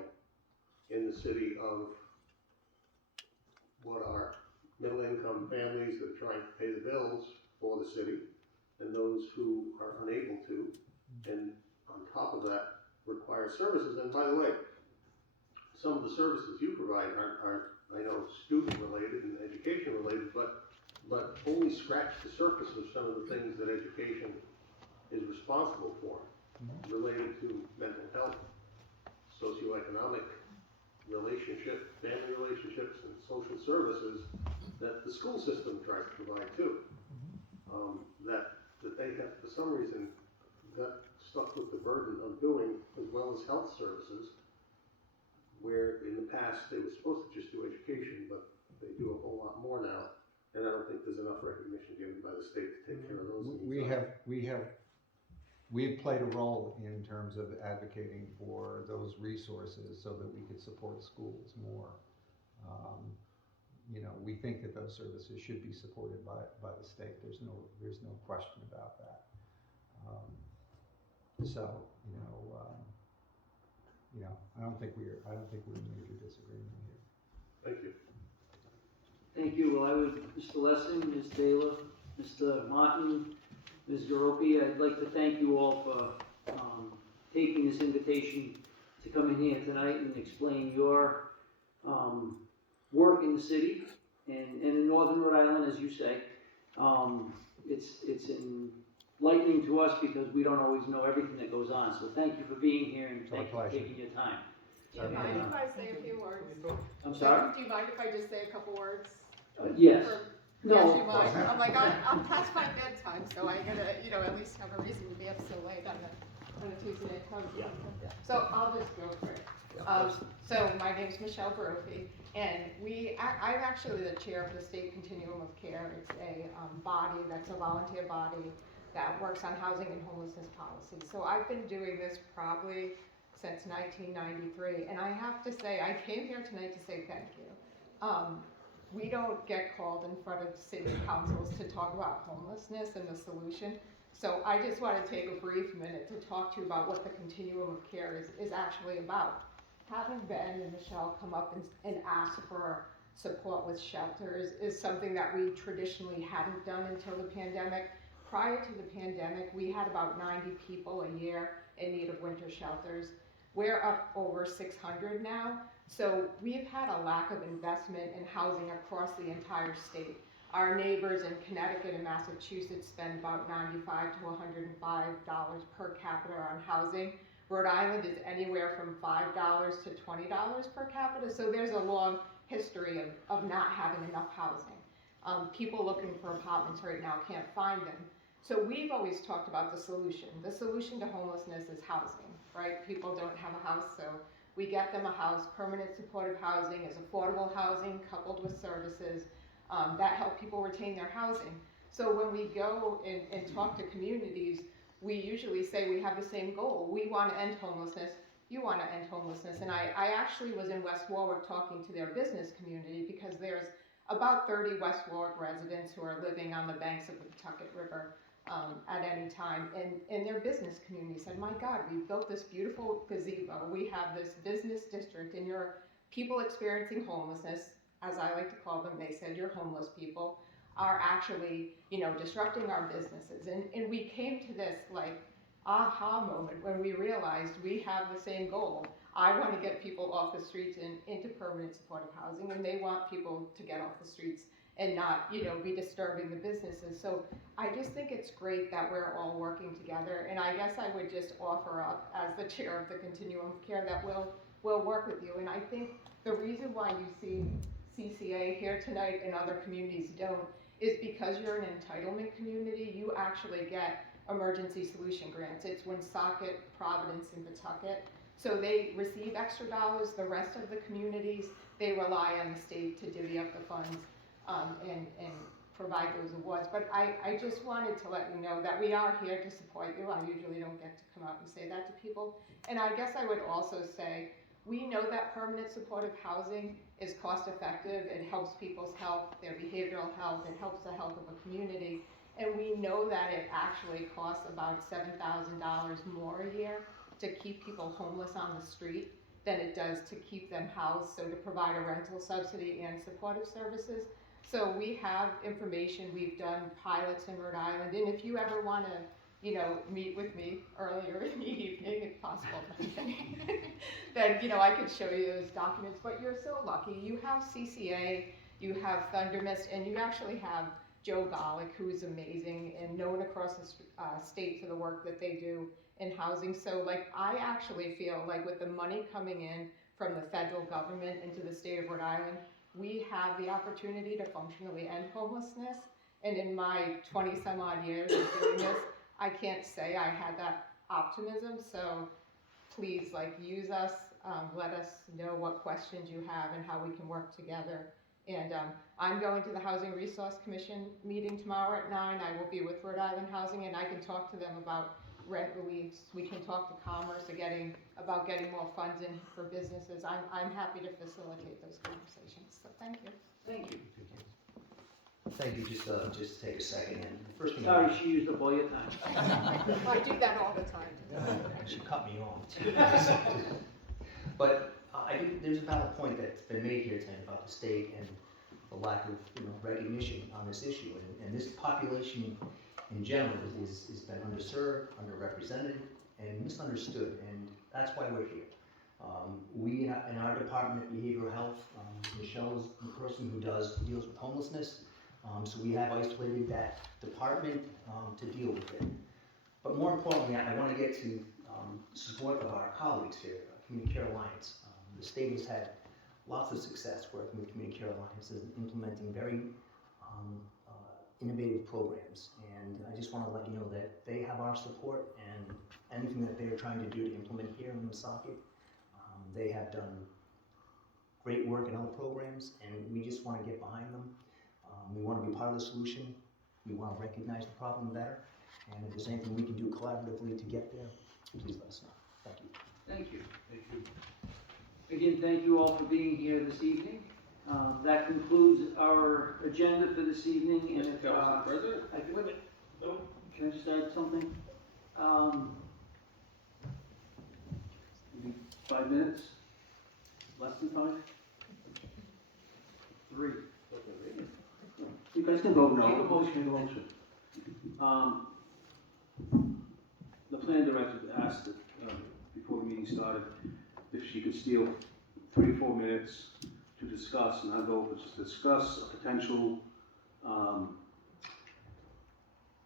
in the city of what are middle income families that are trying to pay the bills for the city and those who are unable to, and on top of that require services. And by the way, some of the services you provide are I know, student related and education related, but only scratch the surface of some of the things that education is responsible for, related to mental health, socioeconomic relationship, family relationships, and social services that the school system tries to provide too. That they have, for some reason, got stuck with the burden of doing, as well as health services, where in the past they were supposed to just do education, but they do a whole lot more now, and I don't think there's enough recognition given by the state to take care of those needs. We've played a role in terms of advocating for those resources so that we could support schools more. You know, we think that those services should be supported by the state. There's no question about that. So I don't think we're in major disagreement here. Thank you. Thank you. Well, I would, Mr. Lessing, Ms. Taylor, Mr. Martin, Ms. Garopi, I'd like to thank you all for taking this invitation to come in here tonight and explain your work in the city and in northern Rhode Island, as you say. It's enlightening to us because we don't always know everything that goes on. So thank you for being here and thank you for taking your time. Do you mind if I say a few words? I'm sorry? Do you mind if I just say a couple words? Yes. Yes, No. you mind. I'm like, I'm past my bedtime, so I gotta, at least have a reason to be up so late on a Tuesday night. So I'll just go quick. So my name's Michelle Brophy, and I'm actually the chair of the State Continuum of Care. It's a body that's a volunteer body that works on housing and homelessness policy. So I've been doing this probably since 1993, and I have to say, I came here tonight to say thank you. We don't get called in front of city councils to talk about homelessness and the solution. So I just want to take a brief minute to talk to you about what the Continuum of Care is actually about. having Ben and Michelle come up and ask for support with shelters is something that we traditionally hadn't done until the pandemic. Prior to the pandemic, we had about 90 people a year in need of winter shelters. We're up over 600 now, so we've had a lack of investment in housing across the entire state. Our neighbors in Connecticut and Massachusetts spend about $95 to $105 per capita on housing. Rhode Island is anywhere from $5 to $20 per capita, so there's a long history of not having enough housing. People looking for apartments right now can't find them. So we've always talked about the solution. The solution to homelessness is housing, right? People don't have a house, so we get them a house. Permanent supportive housing is affordable housing coupled with services that help people retain their housing. So when we go and talk to communities, we usually say we have the same goal. We want to end homelessness. You want to end homelessness. And I actually was in West Warwick talking to their business community because there's about 30 West Warwick residents who are living on the banks of the Monsocket River at any time. And their business community said, my God, we've built this beautiful gazebo. We have this business district and your people experiencing homelessness, as I like to call them, they said, you're homeless people, are actually, disrupting our businesses. And we came to this like aha moment when we realized we have the same goal. I want to get people off the streets and into permanent supportive housing, and they want people to get off the streets and not, be disturbing the businesses. So I just think it's great that we're all working together. And I guess I would just offer up as the chair of the Continuum of Care that we'll work with you. And I think the reason why you see CCA here tonight and other communities don't is because you're an entitlement community. You actually get emergency solution grants. It's Monsocket, Providence, and Pawtucket. So they receive extra dollars. The rest of the communities, they rely on the state to divvy up the funds and provide those awards. But I just wanted to let you know that we are here to support you. I usually don't get to come out and say that to people. And I guess I would also say, we know that permanent supportive housing is cost effective. It helps people's health, their behavioral health. It helps the health of a community. And we know that it actually costs about $7,000 more a year to keep people homeless on the street than it does to keep them housed, so to provide a rental subsidy and supportive services. So we have information, we've done pilots in Rhode Island, and if you ever want to, meet with me earlier in the evening, if possible, then, I could show you those documents. But you're so lucky. You have CCA, you have Thunder Mist, and you actually have Joe Golick, who is amazing and known across the state for the work that they do in housing. So I actually feel like with the money coming in from the federal government into the state of Rhode Island, we have the opportunity to functionally end homelessness. And in my 20 some odd years of doing this, I can't say I had that optimism. So please use us, let us know what questions you have and how we can work together. And I'm going to the Housing Resource Commission meeting tomorrow at 9. I will be with Rhode Island Housing, and I can talk to them about rent reliefs. We can talk to Commerce about getting more funds in for businesses. I'm happy to facilitate those conversations. So thank you. Thank you. Thank you, just take a second, and the first thing. Sorry, she used up all your time. I do that all the time. She cut me off too. But I think there's a valid point that's been made here tonight about the state and the lack of recognition on this issue, and this population in general has been underserved, underrepresented, and misunderstood, and that's why we're here. We in our department of behavioral health, Michelle is the person who deals with homelessness. So we have isolated that department to deal with it. But more importantly, I want to get to support of our colleagues here, Community Care Alliance. The state has had lots of success working with Community Care Alliance in implementing very innovative programs. And I just want to let you know that they have our support, and anything that they're trying to do to implement here in Monsocket, they have done great work in other programs, and we just want to get behind them. We want to be part of the solution. We want to recognize the problem better. And if there's anything we can do collaboratively to get there, please let us know. Thank you. Thank you. Thank you. Again, thank you all for being here this evening. That concludes our agenda for this evening. And if, President? wait a minute. Oh, can I just add something? Maybe 5 minutes. Less than 5? 3. You guys can vote no. Make a motion. Make a motion. The plan director asked, before the meeting started, if she could steal 3 or 4 minutes to discuss, and I'll go over to discuss a potential,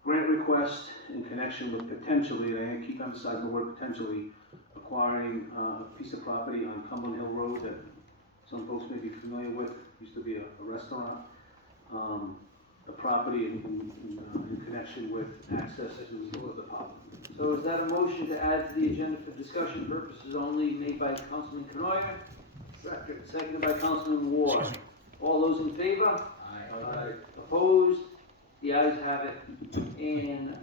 grant request in connection with potentially, and I keep emphasizing the word potentially, acquiring a piece of property on Cumberland Hill Road that some folks may be familiar with, used to be a restaurant. The property in connection with access to the pub. So is that a motion to add to the agenda for discussion purposes only, made by Councilman Canoyer? Second. Seconded by Councilman Ward. All those in favor? Aye. Opposed? The ayes have it. And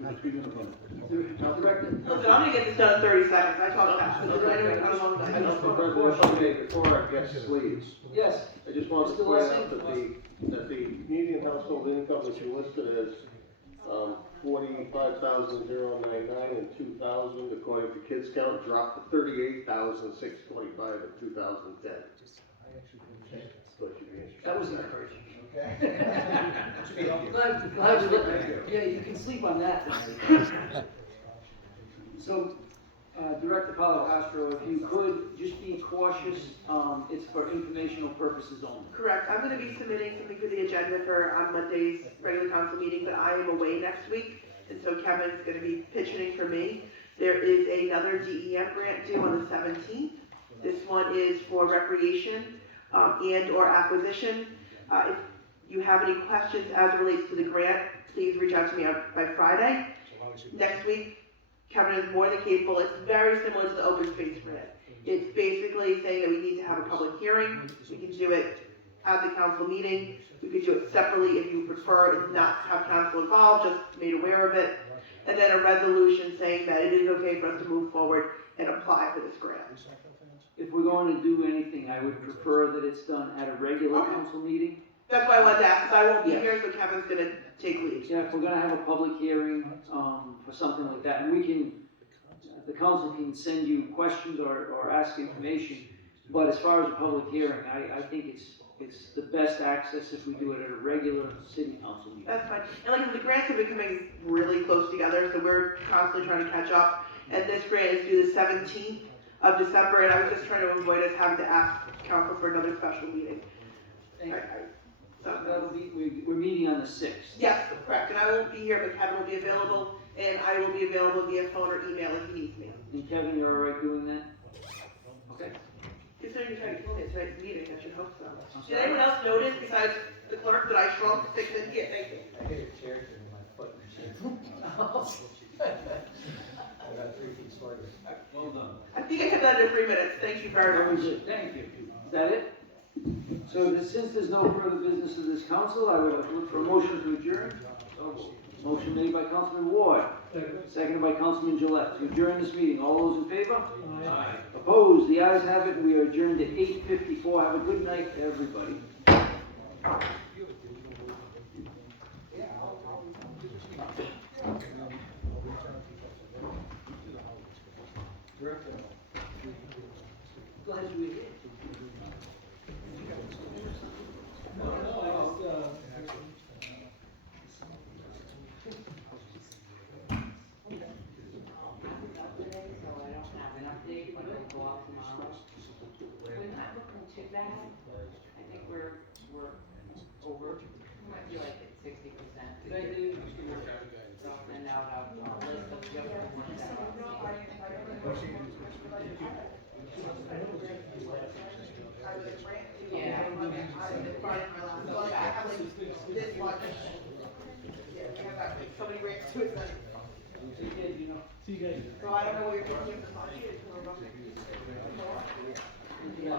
Director. Listen, I'm gonna get this done in 30 seconds, I talk fast, because I know how long that Council President, okay, before I guess please, Yes, I just want to Mr. point Lessing? out that the median household income that you listed as, 45,099 in 2000, according to Kids Count, dropped to 38,625 in 2010. that was encouraging. Okay. Glad you looked. Yeah, you can sleep on that. So, Director Paulo Castro, if you could, just be cautious, it's for informational purposes only. Correct, I'm gonna be submitting something for the agenda for on Monday's regular council meeting, but I am away next week, and so Kevin's gonna be pitching for me. There is another DEM grant due on the 17th. This one is for recreation, and or acquisition. If you have any questions as it relates to the grant, please reach out to me by Friday. Next week, Kevin is more than capable. It's very similar to the open space grant. It's basically saying that we need to have a public hearing. We can do it at the council meeting. We could do it separately if you prefer and not have council involved, just made aware of it. And then a resolution saying that it is okay for us to move forward and apply for this grant. If we're going to do anything, I would prefer that it's done at a regular Okay. council meeting. That's why I wanted to ask, because I won't be Yes. here, so Kevin's gonna take lead. Yeah, if we're gonna have a public hearing, for something like that, and we can, the council can send you questions or ask information, but as far as a public hearing, I think it's the best access if we do it at a regular city council meeting. That's fine. And like I said, the grants have been coming really close together, so we're constantly trying to catch up. And this grant is due the 17th of December, and I was just trying to avoid us having to ask council for another special meeting. Thank you. So, That'll be, we're meeting on the 6th. yes, correct. And I won't be here, but Kevin will be available, and I will be available via phone or email if he needs me. And Kevin, you're all right doing that? Okay. Considering you're trying to kill me at tonight's meeting, I should hope so. I'm Did sorry. anyone else notice besides the clerk that I shrunk 6 inches? Yeah, thank you. I hit a chair in my foot. I got 3 feet shorter. Well done. I think I have that in 3 minutes. Thank you very Very much. good, thank you. Is that it? So since there's no further business of this council, I would look for a motion to adjourn. Motion made by Councilman Ward, seconded by Councilman Gillette to adjourn this meeting. All those in favor? Aye. Opposed? The ayes have it. We are adjourned at 8:54. Have a good night to everybody. Glad you were here. I think we're over, might be like at 60%. Thank you. So, and now I'll list of different ones that yeah. This one. Yeah, we have got so many grants to it. See you guys. So I don't know where you're going with the budget. Yeah.